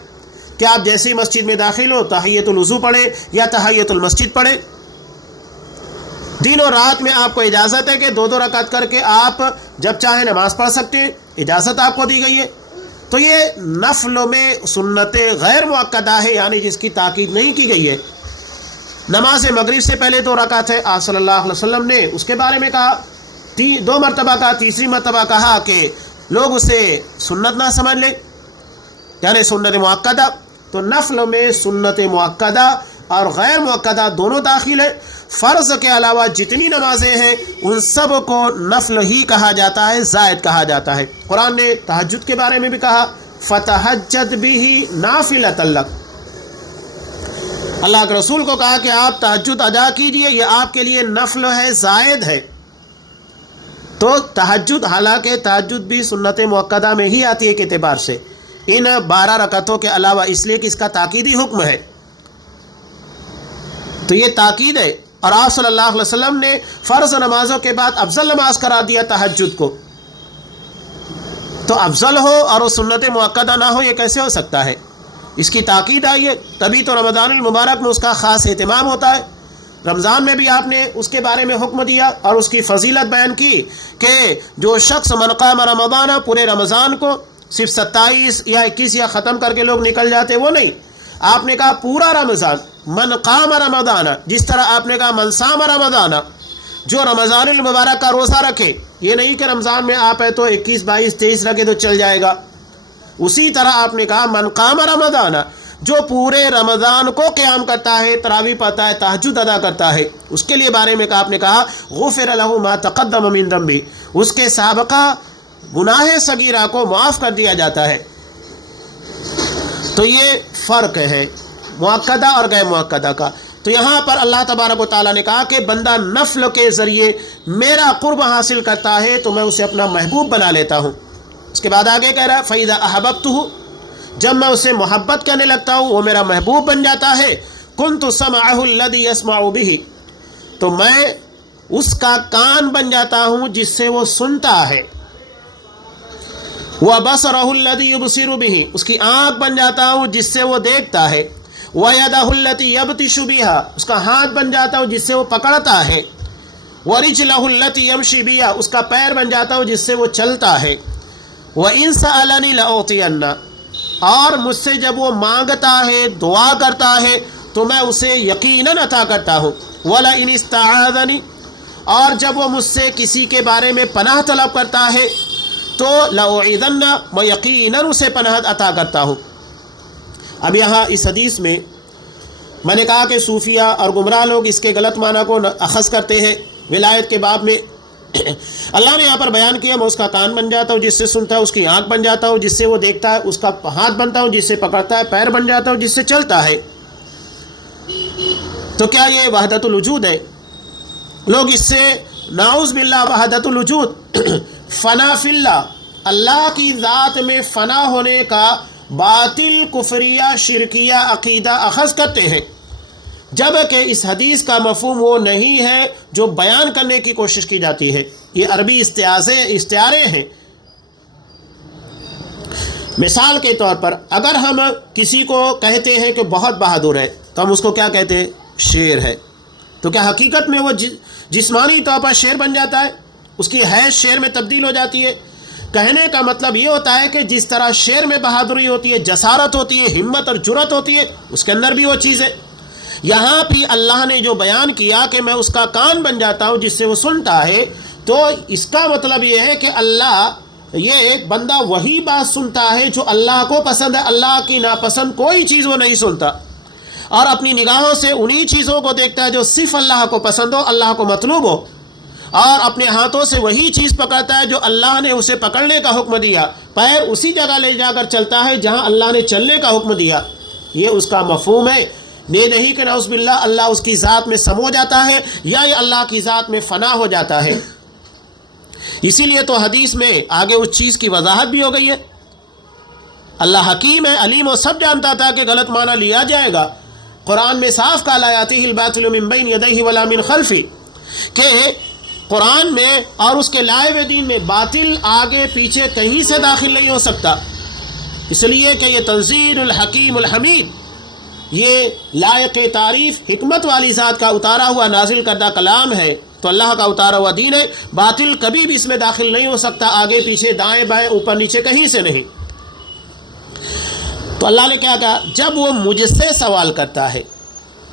کہ آپ جیسے ہی مسجد میں داخل ہو تحیۃ الوضو پڑھیں یا تحیۃ المسجد پڑھیں۔ دن اور رات میں آپ کو اجازت ہے کہ 2 رکعت کر کے آپ جب چاہیں نماز پڑھ سکتے ہیں، اجازت آپ کو دی گئی ہے۔ تو یہ نفل میں سنت غیر مؤکدہ ہے، یعنی جس کی تاکید نہیں کی گئی ہے۔ نماز مغرب سے پہلے 2 رکعت ہے، آپ صلی اللہ علیہ وسلم نے اس کے بارے میں کہا، 2 مرتبہ کہا، تیسری مرتبہ کہا کہ لوگ اسے سنت نہ سمجھ لیں، یعنی سنت مؤکدہ۔ تو نفل میں سنت مؤکدہ اور غیر مؤکدہ دونوں داخل ہے۔ فرض کے علاوہ جتنی نمازیں ہیں ان سب کو نفل ہی کہا جاتا ہے، زائد کہا جاتا ہے۔ قرآن نے تہجد کے بارے میں بھی کہا فَتَہَجَّدْ بِهِ نَافِلَةً لَكَ، اللہ کے رسول کو کہا کہ آپ تہجد ادا کیجئے، یہ آپ کے لیے نفل ہے، زائد ہے۔ تو تہجد، حالانکہ تہجد بھی سنت مؤکدہ میں ہی آتی ہے کے اعتبار سے، ان 12 رکعتوں کے علاوہ، اس لیے کہ اس کا تاکیدی حکم ہے۔ تو یہ تاکید ہے، اور آپ صلی اللہ علیہ وسلم نے فرض نمازوں کے بعد افضل نماز قرار دیا تہجد کو۔ تو افضل ہو اور وہ سنت مؤکدہ نہ ہو، یہ کیسے ہو سکتا ہے؟ اس کی تاکید آئی ہے، تبھی تو رمضان المبارک میں اس کا خاص اہتمام ہوتا ہے۔ رمضان میں بھی آپ نے اس کے بارے میں حکم دیا اور اس کی فضیلت بیان کی کہ جو شخص من قام رمضان، پورے رمضان کو صرف 27 یا 21 یا ختم کر کے لوگ نکل جاتے، وہ نہیں، آپ نے کہا پورا رمضان، من قام رمضان، جس طرح آپ نے کہا من صام رمضان، جو رمضان المبارک کا روزہ رکھے، یہ نہیں کہ رمضان میں آپ ہے تو 21 22 23 رکھے تو چل جائے گا، اسی طرح آپ نے کہا من قام رمضان، جو پورے رمضان کو قیام کرتا ہے، تراویح پڑھتا ہے، تہجد ادا کرتا ہے، اس کے لیے بارے میں آپ نے کہا غفر له ما تقدم من ذنبه، اس کے سابقہ گناہ صغیرہ کو معاف کر دیا جاتا ہے۔ تو یہ فرق ہے مؤکدہ اور غیر مؤکدہ کا۔ تو یہاں پر اللہ تبارک و تعالیٰ نے کہا کہ بندہ نفل کے ذریعے میرا قرب حاصل کرتا ہے تو میں اسے اپنا محبوب بنا لیتا ہوں۔ اس کے بعد آگے کہہ رہا ہے فَإِذَا أَحْبَبْتُهُ، جب میں اسے محبت کرنے لگتا ہوں وہ میرا محبوب بن جاتا ہے، كُنْتُ سَمْعَهُ الَّذِي يَسْمَعُ بِهِ، تو میں اس کا کان بن جاتا ہوں جس سے وہ سنتا ہے، وَبَصَرَهُ الَّذِي يُبْصِرُ بِهِ، اس کی آنکھ بن جاتا ہوں جس سے وہ دیکھتا ہے، وَيَدَهُ الَّتِي يَبْطِشُ بِهَا، اس کا ہاتھ بن جاتا ہوں جس سے وہ پکڑتا ہے، وَرِجْلَهُ الَّتِي يَمْشِي بِهَا، اس کا پیر بن جاتا ہوں جس سے وہ چلتا ہے، وَإِن سَأَلَنِي لَأُعْطِيَنَّ، اور مجھ سے جب وہ مانگتا ہے، دعا کرتا ہے تو میں اسے یقیناً عطا کرتا ہوں، وَلَئِنِ اسْتَعَاذَنِي، اور جب وہ مجھ سے کسی کے بارے میں پناہ طلب کرتا ہے تو لَأُعِيذَنَّ، میں یقیناً اسے پناہ عطا کرتا ہوں۔ اب یہاں اس حدیث میں میں نے کہا کہ صوفیہ اور گمراہ لوگ اس کے غلط معنی کو اخذ کرتے ہیں ولایت کے باب میں۔ اللہ نے یہاں پر بیان کیا میں اس کا کان بن جاتا ہوں جس سے سنتا ہے، اس کی آنکھ بن جاتا ہوں جس سے وہ دیکھتا ہے، اس کا ہاتھ بنتا ہوں جس سے پکڑتا ہے، پیر بن جاتا ہوں جس سے چلتا ہے۔ تو کیا یہ وحدت الوجود ہے؟ لوگ اس سے نعوذ باللہ وحدت الوجود، فنا فی اللہ، اللہ کی ذات میں فنا ہونے کا باطل کفریہ شرکیہ عقیدہ اخذ کرتے ہیں، جبکہ اس حدیث کا مفہوم وہ نہیں ہے جو بیان کرنے کی کوشش کی جاتی ہے۔ یہ عربی استعارے ہیں۔ مثال کے طور پر اگر ہم کسی کو کہتے ہیں کہ بہت بہادر ہے تو ہم اس کو کیا کہتے ہیں؟ شیر ہے۔ تو کیا حقیقت میں وہ جسمانی طور پر شیر بن جاتا ہے؟ اس کی حیث شیر میں تبدیل ہو جاتی ہے؟ کہنے کا مطلب یہ ہوتا ہے کہ جس طرح شیر میں بہادری ہوتی ہے، جسارت ہوتی ہے، ہمت اور جرأت ہوتی ہے، اس کے اندر بھی وہ چیز ہے۔ یہاں بھی اللہ نے جو بیان کیا کہ میں اس کا کان بن جاتا ہوں جس سے وہ سنتا ہے، تو اس کا مطلب یہ ہے کہ اللہ، یہ بندہ وہی بات سنتا ہے جو اللہ کو پسند ہے، اللہ کی ناپسند کوئی چیز وہ نہیں سنتا۔ اور اپنی نگاہوں سے انہی چیزوں کو دیکھتا ہے جو صرف اللہ کو پسند ہو، اللہ کو مطلوب ہو، اور اپنے ہاتھوں سے وہی چیز پکڑتا ہے جو اللہ نے اسے پکڑنے کا حکم دیا، پیر اسی جگہ لے جا کر چلتا ہے جہاں اللہ نے چلنے کا حکم دیا. یہ اس کا مفہوم ہے. یہ نہیں کہ نعوذ باللہ اللہ اس کی ذات میں سمو جاتا ہے یا یہ اللہ کی ذات میں فنا ہو جاتا ہے. اسی لیے تو حدیث میں آگے اس چیز کی وضاحت بھی ہو گئی ہے. اللہ حکیم ہے، علیم، و سب جانتا تھا کہ غلط معنی لیا جائے گا. قرآن میں صاف کہا لا یاتیہ الباطل من بین یدیہ ولا من خلفہ، کہ قرآن میں اور اس کے لائے ہوئے دین میں باطل آگے پیچھے کہیں سے داخل نہیں ہو سکتا. اس لیے کہ یہ تنزیل الحکیم الحمید، یہ لائق تعریف حکمت والی ذات کا اتارا ہوا نازل کردہ کلام ہے، تو اللہ کا اتارا ہوا دین ہے. باطل کبھی بھی اس میں داخل نہیں ہو سکتا، آگے پیچھے دائیں بائیں اوپر نیچے کہیں سے نہیں. تو اللہ نے کیا کہا؟ جب وہ مجھ سے سوال کرتا ہے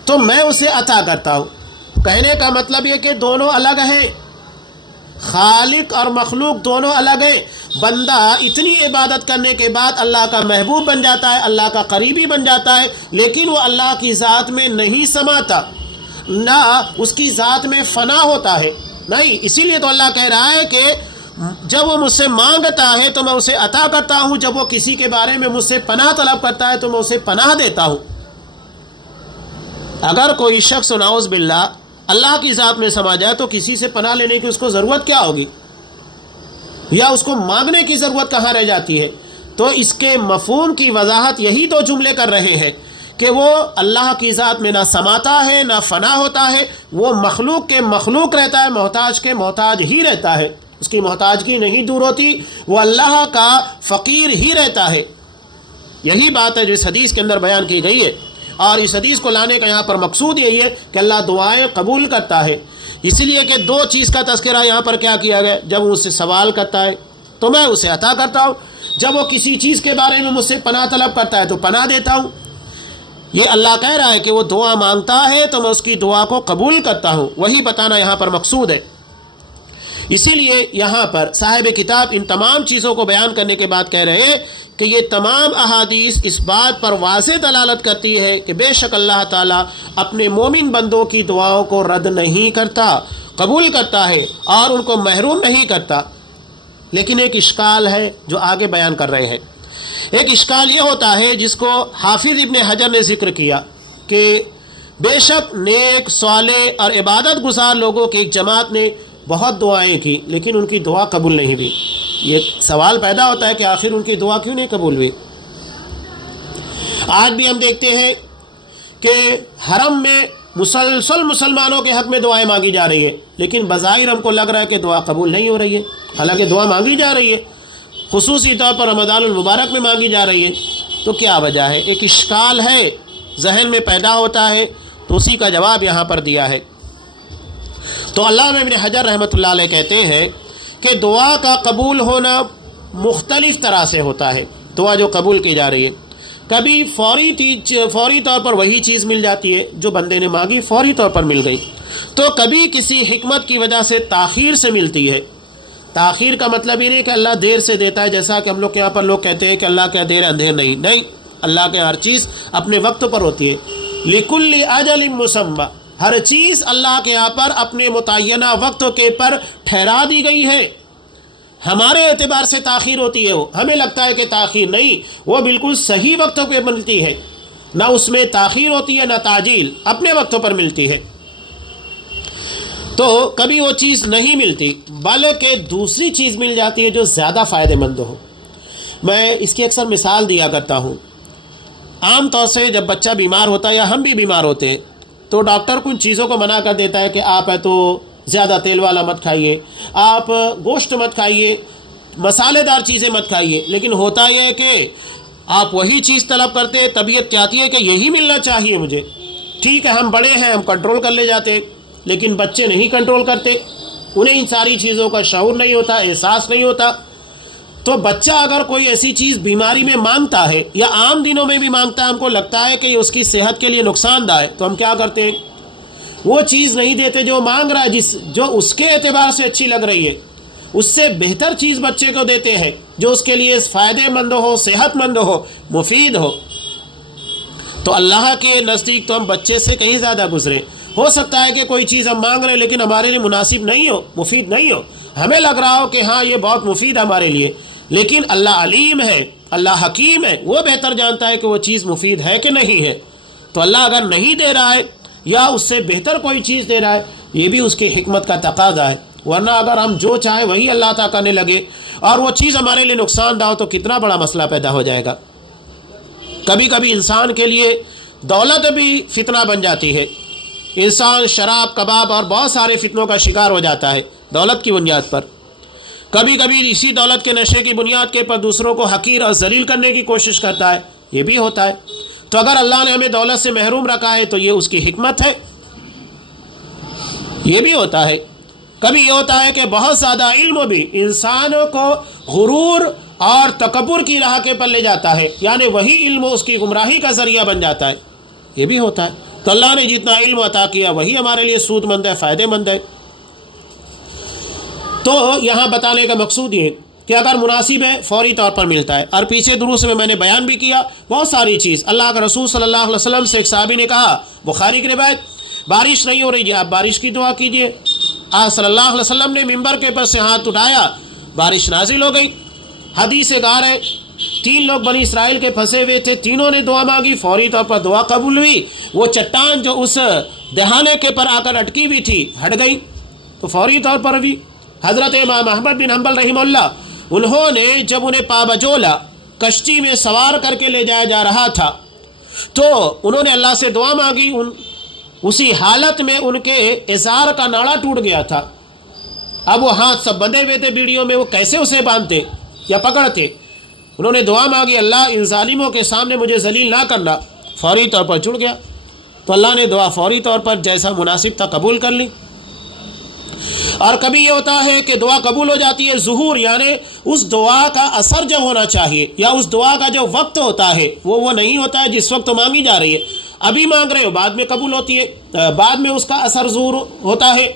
تو میں اسے عطا کرتا ہوں. کہنے کا مطلب یہ کہ دونوں الگ ہیں، خالق اور مخلوق دونوں الگ ہیں. بندہ اتنی عبادت کرنے کے بعد اللہ کا محبوب بن جاتا ہے، اللہ کا قریبی بن جاتا ہے، لیکن وہ اللہ کی ذات میں نہیں سماتا، نہ اس کی ذات میں فنا ہوتا ہے. نہیں، اسی لیے تو اللہ کہہ رہا ہے کہ جب وہ مجھ سے مانگتا ہے تو میں اسے عطا کرتا ہوں، جب وہ کسی کے بارے میں مجھ سے پناہ طلب کرتا ہے تو میں اسے پناہ دیتا ہوں. اگر کوئی شخص نعوذ باللہ اللہ کی ذات میں سما جائے تو کسی سے پناہ لینے کی اس کو ضرورت کیا ہوگی، یا اس کو مانگنے کی ضرورت کہاں رہ جاتی ہے؟ تو اس کے مفہوم کی وضاحت یہی دو جملے کر رہے ہیں کہ وہ اللہ کی ذات میں نہ سماتا ہے نہ فنا ہوتا ہے، وہ مخلوق کے مخلوق رہتا ہے، محتاج کے محتاج ہی رہتا ہے، اس کی محتاجگی نہیں دور ہوتی، وہ اللہ کا فقیر ہی رہتا ہے. یہی بات ہے جو اس حدیث کے اندر بیان کی گئی ہے. اور اس حدیث کو لانے کا یہاں پر مقصود یہی ہے کہ اللہ دعائیں قبول کرتا ہے. اسی لیے کہ دو چیز کا تذکرہ یہاں پر کیا کیا گیا؟ جب وہ اس سے سوال کرتا ہے تو میں اسے عطا کرتا ہوں، جب وہ کسی چیز کے بارے میں مجھ سے پناہ طلب کرتا ہے تو پناہ دیتا ہوں. یہ اللہ کہہ رہا ہے کہ وہ دعا مانگتا ہے تو میں اس کی دعا کو قبول کرتا ہوں، وہی بتانا یہاں پر مقصود ہے. اسی لیے یہاں پر صاحب کتاب ان تمام چیزوں کو بیان کرنے کے بعد کہہ رہے ہیں کہ یہ تمام احادیث اس بات پر واضح دلالت کرتی ہے کہ بے شک اللہ تعالیٰ اپنے مومن بندوں کی دعاؤں کو رد نہیں کرتا، قبول کرتا ہے اور ان کو محروم نہیں کرتا. لیکن ایک اشکال ہے جو آگے بیان کر رہے ہیں. ایک اشکال یہ ہوتا ہے جس کو حافظ ابن حجر نے ذکر کیا کہ بے شک نیک صالح اور عبادت گزار لوگوں کی ایک جماعت نے بہت دعائیں کی لیکن ان کی دعا قبول نہیں ہوئی. یہ سوال پیدا ہوتا ہے کہ آخر ان کی دعا کیوں نہیں قبول ہوئی؟ آج بھی ہم دیکھتے ہیں کہ حرم میں مسلسل مسلمانوں کے حق میں دعائیں مانگی جا رہی ہیں، لیکن بظاہر ہم کو لگ رہا ہے کہ دعا قبول نہیں ہو رہی ہے، حالانکہ دعا مانگی جا رہی ہے، خصوصی طور پر رمضان المبارک میں مانگی جا رہی ہے. تو کیا وجہ ہے؟ ایک اشکال ہے، ذہن میں پیدا ہوتا ہے، تو اسی کا جواب یہاں پر دیا ہے. تو علامہ ابن حجر رحمۃ اللہ علیہ کہتے ہیں کہ دعا کا قبول ہونا مختلف طرح سے ہوتا ہے. دعا جو قبول کی جا رہی ہے، کبھی فوری طور پر وہی چیز مل جاتی ہے جو بندے نے مانگی، فوری طور پر مل گئی. تو کبھی کسی حکمت کی وجہ سے تاخیر سے ملتی ہے. تاخیر کا مطلب یہ نہیں کہ اللہ دیر سے دیتا ہے، جیسا کہ ہم لوگ کے یہاں پر لوگ کہتے ہیں کہ اللہ کیا دیر اندھیر نہیں، اللہ کے ہر چیز اپنے وقت پر ہوتی ہے. لِكُلِّ أَجَلٍ مُّسَمًّى، ہر چیز اللہ کے یہاں پر اپنے متعینہ وقت کے پر ٹھہرا دی گئی ہے. ہمارے اعتبار سے تاخیر ہوتی ہے، وہ ہمیں لگتا ہے کہ تاخیر نہیں، وہ بالکل صحیح وقتوں پہ ملتی ہے، نہ اس میں تاخیر ہوتی ہے نہ تعجیل، اپنے وقتوں پر ملتی ہے. تو کبھی وہ چیز نہیں ملتی بلکہ دوسری چیز مل جاتی ہے جو زیادہ فائدہ مند ہو. میں اس کی اکثر مثال دیا کرتا ہوں. عام طور سے جب بچہ بیمار ہوتا ہے یا ہم بھی بیمار ہوتے ہیں تو ڈاکٹر کچھ چیزوں کو منع کر دیتا ہے کہ آپ ہے تو زیادہ تیل والا مت کھائیے، آپ گوشت مت کھائیے، مسالے دار چیزیں مت کھائیے. لیکن ہوتا یہ ہے کہ آپ وہی چیز طلب کرتے ہیں، طبیعت چاہتی ہے کہ یہی ملنا چاہیے مجھے. ٹھیک ہے، ہم بڑے ہیں، ہم کنٹرول کر لے جاتے ہیں، لیکن بچے نہیں کنٹرول کرتے، انہیں ان ساری چیزوں کا شعور نہیں ہوتا، احساس نہیں ہوتا. تو بچہ اگر کوئی ایسی چیز بیماری میں مانگتا ہے یا عام دنوں میں بھی مانگتا ہے، ہم کو لگتا ہے کہ یہ اس کی صحت کے لیے نقصان دہ ہے، تو ہم کیا کرتے ہیں؟ وہ چیز نہیں دیتے جو مانگ رہا ہے، جو اس کے اعتبار سے اچھی لگ رہی ہے. اس سے بہتر چیز بچے کو دیتے ہیں جو اس کے لیے فائدہ مند ہو، صحت مند ہو، مفید ہو. تو اللہ کے نزدیک تو ہم بچے سے کہیں زیادہ گزرے. ہو سکتا ہے کہ کوئی چیز ہم مانگ رہے ہیں لیکن ہمارے لیے مناسب نہیں ہو، مفید نہیں ہو، ہمیں لگ رہا ہو کہ ہاں یہ بہت مفید ہے ہمارے لیے، لیکن اللہ علیم ہے، اللہ حکیم ہے، وہ بہتر جانتا ہے کہ وہ چیز مفید ہے کہ نہیں ہے. تو اللہ اگر نہیں دے رہا ہے یا اس سے بہتر کوئی چیز دے رہا ہے، یہ بھی اس کی حکمت کا تقاضا ہے. ورنہ اگر ہم جو چاہیں وہی اللہ تعالیٰ کرنے لگے اور وہ چیز ہمارے لیے نقصان دہ ہو تو کتنا بڑا مسئلہ پیدا ہو جائے گا. کبھی کبھی انسان کے لیے دولت بھی فتنہ بن جاتی ہے. انسان شراب، کباب اور بہت سارے فتنوں کا شکار ہو جاتا ہے دولت کی بنیاد پر. کبھی کبھی اسی دولت کے نشے کی بنیاد کے پر دوسروں کو حقیر اور ذلیل کرنے کی کوشش کرتا ہے، یہ بھی ہوتا ہے. تو اگر اللہ نے ہمیں دولت سے محروم رکھا ہے تو یہ اس کی حکمت ہے. یہ بھی ہوتا ہے. کبھی یہ ہوتا ہے کہ بہت زیادہ علم بھی انسانوں کو غرور اور تکبر کی راہ کے پر لے جاتا ہے، یعنی وہی علم اس کی گمراہی کا ذریعہ بن جاتا ہے. یہ بھی ہوتا ہے. تو اللہ نے جتنا علم عطا کیا وہی ہمارے لیے سود مند ہے، فائدے مند ہے. تو یہاں بتانے کا مقصود یہ کہ اگر مناسب ہے فوری طور پر ملتا ہے. اور پیچھے دروس میں نے بیان بھی کیا بہت ساری چیز. اللہ کے رسول صلی اللہ علیہ وسلم سے ایک صحابی نے کہا، بخاری کی روایت، بارش نہیں ہو رہی ہے، آپ بارش کی دعا کیجئے. آپ صلی اللہ علیہ وسلم نے ممبر کے پر سے ہاتھ اٹھایا، بارش نازل ہو گئی. حدیث گار ہے 3 لوگ بنی اسرائیل کے پھنسے ہوئے تھے، تینوں نے دعا مانگی، فوری طور پر دعا قبول ہوئی. وہ چٹان جو اس دہانے کے پر آ کر اٹکی ہوئی تھی ہٹ گئی تو فوری طور پر بھی. حضرت امام احمد بن حنبل رحمہ اللہ، انہوں نے جب انہیں پابجولہ کشتی میں سوار کر کے لے جایا جا رہا تھا تو انہوں نے اللہ سے دعا مانگی. اسی حالت میں ان کے ازار کا ناڑا ٹوٹ گیا تھا. اب وہ ہاتھ سب بندھے ہوئے تھے بیڑیوں میں، وہ کیسے اسے باندھتے یا پکڑتے؟ انہوں نے دعا مانگی، اللہ ان ظالموں کے سامنے مجھے ذلیل نہ کرنا. فوری طور پر جڑ گیا. تو اللہ نے دعا فوری طور پر جیسا مناسب تھا قبول کر لی. اور کبھی یہ ہوتا ہے کہ دعا قبول ہو جاتی ہے ظہور، یعنی اس دعا کا اثر جو ہونا چاہیے یا اس دعا کا جو وقت ہوتا ہے وہ نہیں ہوتا ہے جس وقت مانگی جا رہی ہے. ابھی مانگ رہے ہو، بعد میں قبول ہوتی ہے، بعد میں اس کا اثر ظہور ہوتا ہے.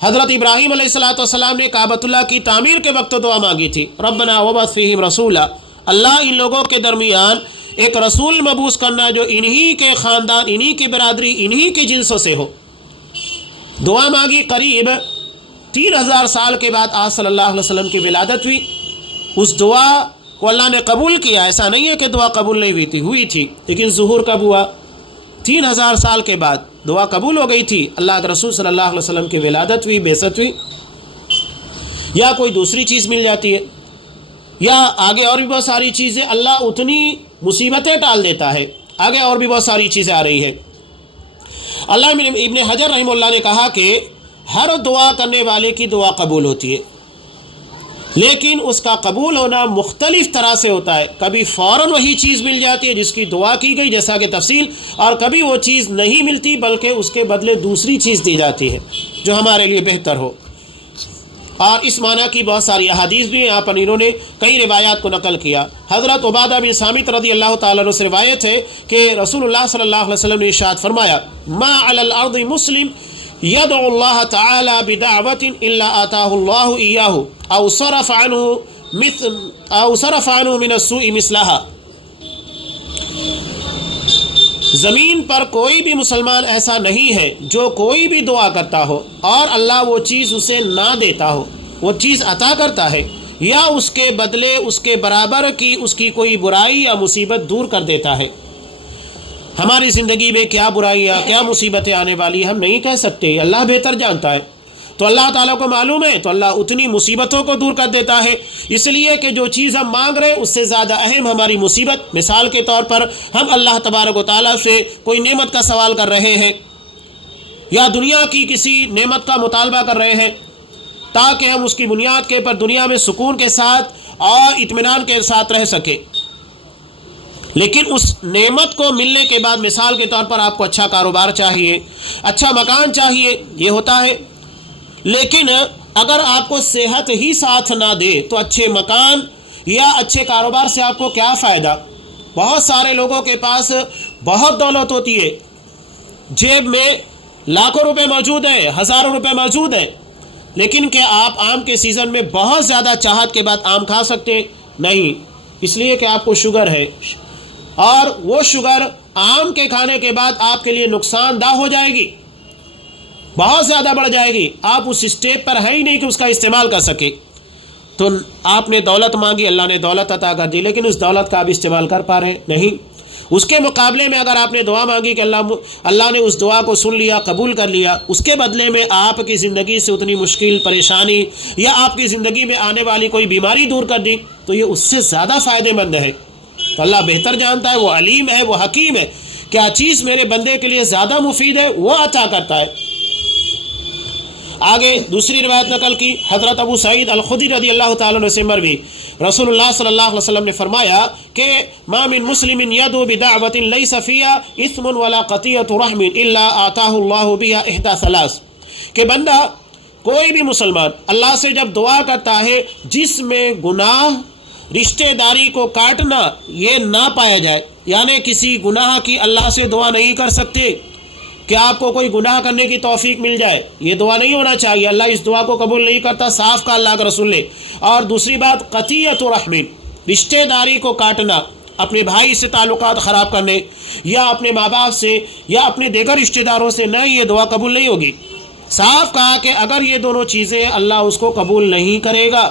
حضرت ابراہیم علیہ السلام نے کعبۃ اللہ کی تعمیر کے وقت دعا مانگی تھی، ربنا وبعث فیہم رسولا، اللہ ان لوگوں کے درمیان ایک رسول مبعوث کرنا جو انہی کے خاندان، انہی کی برادری، انہی کی جنسوں سے ہو. دعا مانگی، قریب 3000 سال کے بعد آپ صلی اللہ علیہ وسلم کی ولادت ہوئی. اس دعا کو اللہ نے قبول کیا. ایسا نہیں ہے کہ دعا قبول نہیں ہوئی تھی لیکن ظہور کب ہوا؟ 3000 سال کے بعد دعا قبول ہو گئی تھی. اللہ کے رسول صلی اللہ علیہ وسلم کی ولادت ہوئی، بعثت ہوئی. یا کوئی دوسری چیز مل جاتی ہے یا آگے اور بھی بہت ساری چیزیں، اللہ اتنی مصیبتیں ٹال دیتا ہے. آگے اور بھی بہت ساری چیزیں آ رہی ہے. علامہ ابن حجر رحمہ اللہ نے کہا کہ ہر دعا کرنے والے کی دعا قبول ہوتی ہے، لیکن اس کا قبول ہونا مختلف طرح سے ہوتا ہے. کبھی فوراً وہی چیز مل جاتی ہے جس کی دعا کی گئی، جیسا کہ تفصیل، اور کبھی وہ چیز نہیں ملتی بلکہ اس کے بدلے دوسری چیز دی جاتی ہے جو ہمارے لیے بہتر ہو. اور اس معنی کی بہت ساری احادیث بھی یہاں پر انہوں نے کئی روایات کو نقل کیا. حضرت عبادہ بن صامت رضی اللہ تعالیٰ عنہ سے روایت ہے کہ رسول اللہ صلی اللہ علیہ وسلم نے ارشاد فرمایا، ما علی الارض مسلم يدعو الله تعالى بدعوة إلا آتاه الله إياه أو صرف عنه من السوء مثلها. زمین پر کوئی بھی مسلمان ایسا نہیں ہے جو کوئی بھی دعا کرتا ہو اور اللہ وہ چیز اسے نہ دیتا ہو، وہ چیز عطا کرتا ہے یا اس کے بدلے اس کے برابر کی اس کی کوئی برائی یا مصیبت دور کر دیتا ہے. ہماری زندگی میں کیا برائیاں، کیا مصیبتیں آنے والی ہم نہیں کہہ سکتے، اللہ بہتر جانتا ہے. تو اللہ تعالیٰ کو معلوم ہے تو اللہ اتنی مصیبتوں کو دور کر دیتا ہے، اس لیے کہ جو چیز ہم مانگ رہے ہیں اس سے زیادہ اہم ہماری مصیبت. مثال کے طور پر ہم اللہ تبارک و تعالیٰ سے کوئی نعمت کا سوال کر رہے ہیں یا دنیا کی کسی نعمت کا مطالبہ کر رہے ہیں تاکہ ہم اس کی بنیاد کے پر دنیا میں سکون کے ساتھ اور اطمینان کے ساتھ رہ سکیں. لیکن اس نعمت کو ملنے کے بعد مثال کے طور پر آپ کو اچھا کاروبار چاہیے، اچھا مکان چاہیے، یہ ہوتا ہے. لیکن اگر آپ کو صحت ہی ساتھ نہ دے تو اچھے مکان یا اچھے کاروبار سے آپ کو کیا فائدہ؟ بہت سارے لوگوں کے پاس بہت دولت ہوتی ہے، جیب میں لاکھوں روپے موجود ہیں، ہزاروں روپے موجود ہیں، لیکن کیا آپ آم کے سیزن میں بہت زیادہ چاہت کے بعد آم کھا سکتے ہیں؟ نہیں، اس لیے کہ آپ کو شوگر ہے، اور وہ شوگر آم کے کھانے کے بعد آپ کے لیے نقصان دہ ہو جائے گی، بہت زیادہ بڑھ جائے گی، آپ اس اسٹیپ پر ہے ہی نہیں کہ اس کا استعمال کر سکے۔ تو آپ نے دولت مانگی، اللہ نے دولت عطا کر دی، لیکن اس دولت کا آپ استعمال کر پا رہے ہیں نہیں۔ اس کے مقابلے میں اگر آپ نے دعا مانگی کہ اللہ نے اس دعا کو سن لیا، قبول کر لیا، اس کے بدلے میں آپ کی زندگی سے اتنی مشکل پریشانی یا آپ کی زندگی میں آنے والی کوئی بیماری دور کر دی، تو یہ اس سے زیادہ فائدہ مند ہے۔ تو اللہ بہتر جانتا ہے، وہ علیم ہے، وہ حکیم ہے، کیا چیز میرے بندے کے لیے زیادہ مفید ہے وہ عطا کرتا ہے۔ آگے دوسری روایت نقل کی حضرت ابو سعید الخدری رضی اللہ تعالیٰ عنہ سے مروی، رسول اللہ صلی اللہ علیہ وسلم نے فرمایا کہ ما من مسلم يدعو بدعوۃ ليس فيها اثم ولا قطيعۃ رحم الا آتاه الله بها احدى ثلاث، کہ بندہ کوئی بھی مسلمان اللہ سے جب دعا کرتا ہے جس میں گناہ، رشتہ داری کو کاٹنا یہ نہ پایا جائے، یعنی کسی گناہ کی اللہ سے دعا نہیں کر سکتے کہ آپ کو کوئی گناہ کرنے کی توفیق مل جائے، یہ دعا نہیں ہونا چاہیے، اللہ اس دعا کو قبول نہیں کرتا، صاف کا اللہ کا رسول نے۔ اور دوسری بات قطیعۃ رحم، رشتہ داری کو کاٹنا، اپنے بھائی سے تعلقات خراب کرنے یا اپنے ماں باپ سے یا اپنے دیگر رشتہ داروں سے، نہ یہ دعا قبول نہیں ہوگی۔ صاف کہا کہ اگر یہ دونوں چیزیں اللہ اس کو قبول نہیں کرے گا۔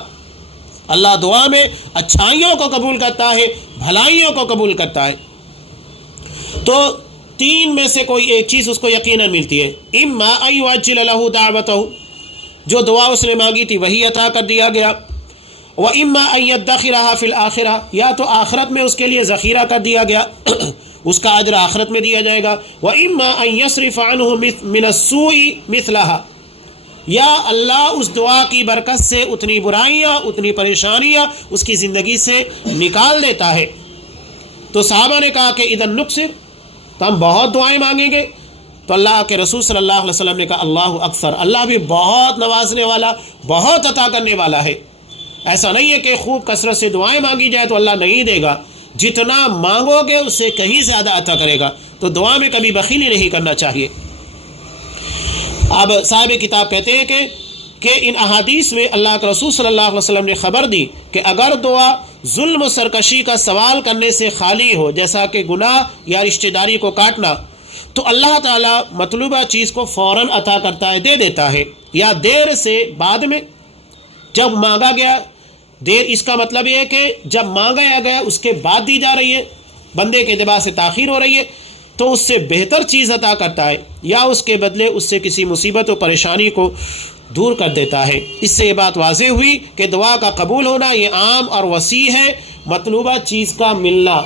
اللہ دعا میں اچھائیوں کو قبول کرتا ہے، بھلائیوں کو قبول کرتا ہے۔ تو تین میں سے کوئی ایک چیز اس کو یقیناً ملتی ہے، اما ان یعجل له دعوتہ، جو دعا اس نے مانگی تھی وہی عطا کر دیا گیا، واما ان یدخرها فی الآخرہ، یا تو آخرت میں اس کے لیے ذخیرہ کر دیا گیا، اس کا اجر آخرت میں دیا جائے گا، واما ان یصرف عنہ من السوء مثلها، یا اللہ اس دعا کی برکت سے اتنی برائیاں، اتنی پریشانیاں اس کی زندگی سے نکال دیتا ہے۔ تو صحابہ نے کہا کہ اذا نکثر، تو ہم بہت دعائیں مانگیں گے۔ تو اللہ کے رسول صلی اللہ علیہ وسلم نے کہا اللہ اکثر، اللہ بھی بہت نوازنے والا، بہت عطا کرنے والا ہے۔ ایسا نہیں ہے کہ خوب کثرت سے دعائیں مانگی جائے تو اللہ نہیں دے گا، جتنا مانگو گے اس سے کہیں زیادہ عطا کرے گا۔ تو دعا میں کبھی بخیلی نہیں کرنا چاہیے۔ اب صاحب کتاب کہتے ہیں کہ ان احادیث میں اللہ کے رسول صلی اللہ علیہ وسلم نے خبر دی کہ اگر دعا ظلم و سرکشی کا سوال کرنے سے خالی ہو، جیسا کہ گناہ یا رشتہ داری کو کاٹنا، تو اللہ تعالیٰ مطلوبہ چیز کو فوراً عطا کرتا ہے، دے دیتا ہے، یا دیر سے بعد میں جب مانگا گیا۔ دیر اس کا مطلب یہ ہے کہ جب مانگا گیا اس کے بعد دی جا رہی ہے، بندے کے اعتبار سے تاخیر ہو رہی ہے، تو اس سے بہتر چیز عطا کرتا ہے، یا اس کے بدلے اس سے کسی مصیبت و پریشانی کو دور کر دیتا ہے۔ اس سے یہ بات واضح ہوئی کہ دعا کا قبول ہونا یہ عام اور وسیع ہے، مطلوبہ چیز کا ملنا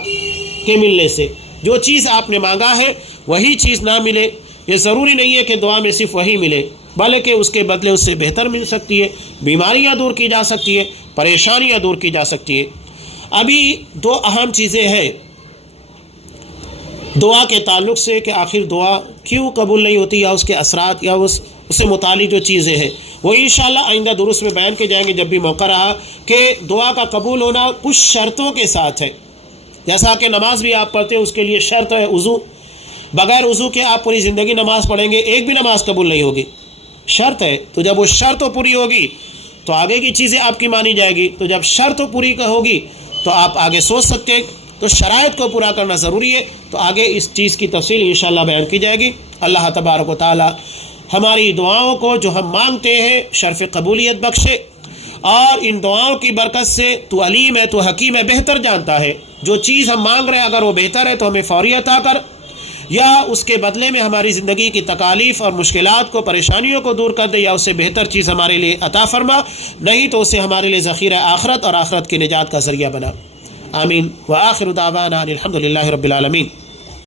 کے ملنے سے۔ جو چیز آپ نے مانگا ہے وہی چیز نہ ملے، یہ ضروری نہیں ہے کہ دعا میں صرف وہی ملے، بلکہ اس کے بدلے اس سے بہتر مل سکتی ہے، بیماریاں دور کی جا سکتی ہے، پریشانیاں دور کی جا سکتی ہے۔ ابھی دو اہم چیزیں ہیں دعا کے تعلق سے کہ آخر دعا کیوں قبول نہیں ہوتی، یا اس کے اثرات، یا اس سے متعلق جو چیزیں ہیں وہ انشاءاللہ آئندہ دروس میں بیان کے جائیں گے جب بھی موقع رہا، کہ دعا کا قبول ہونا کچھ شرطوں کے ساتھ ہے۔ جیسا کہ نماز بھی آپ پڑھتے ہیں اس کے لیے شرط ہے وضو، بغیر وضو کے آپ پوری زندگی نماز پڑھیں گے ایک بھی نماز قبول نہیں ہوگی، شرط ہے۔ تو جب وہ شرط پوری ہوگی تو آگے کی چیزیں آپ کی مانی جائے گی، تو جب شرط پوری ہوگی تو آپ آگے سوچ سکتے ہیں۔ تو شرائط کو پورا کرنا ضروری ہے، تو آگے اس چیز کی تفصیل انشاءاللہ بیان کی جائے گی۔ اللہ تبارک و تعالی ہماری دعاؤں کو جو ہم مانگتے ہیں شرف قبولیت بخشے، اور ان دعاؤں کی برکت سے تو علیم ہے، تو حکیم ہے، بہتر جانتا ہے۔ جو چیز ہم مانگ رہے ہیں اگر وہ بہتر ہے تو ہمیں فوری عطا کر، یا اس کے بدلے میں ہماری زندگی کی تکالیف اور مشکلات کو، پریشانیوں کو دور کر دے، یا اس سے بہتر چیز ہمارے لیے عطا فرما، نہیں تو اسے ہمارے لیے ذخیرہ آخرت اور آخرت کی نجات کا ذریعہ بنا۔ آمین۔ وآخر دعوانا الحمد للہ رب العالمین۔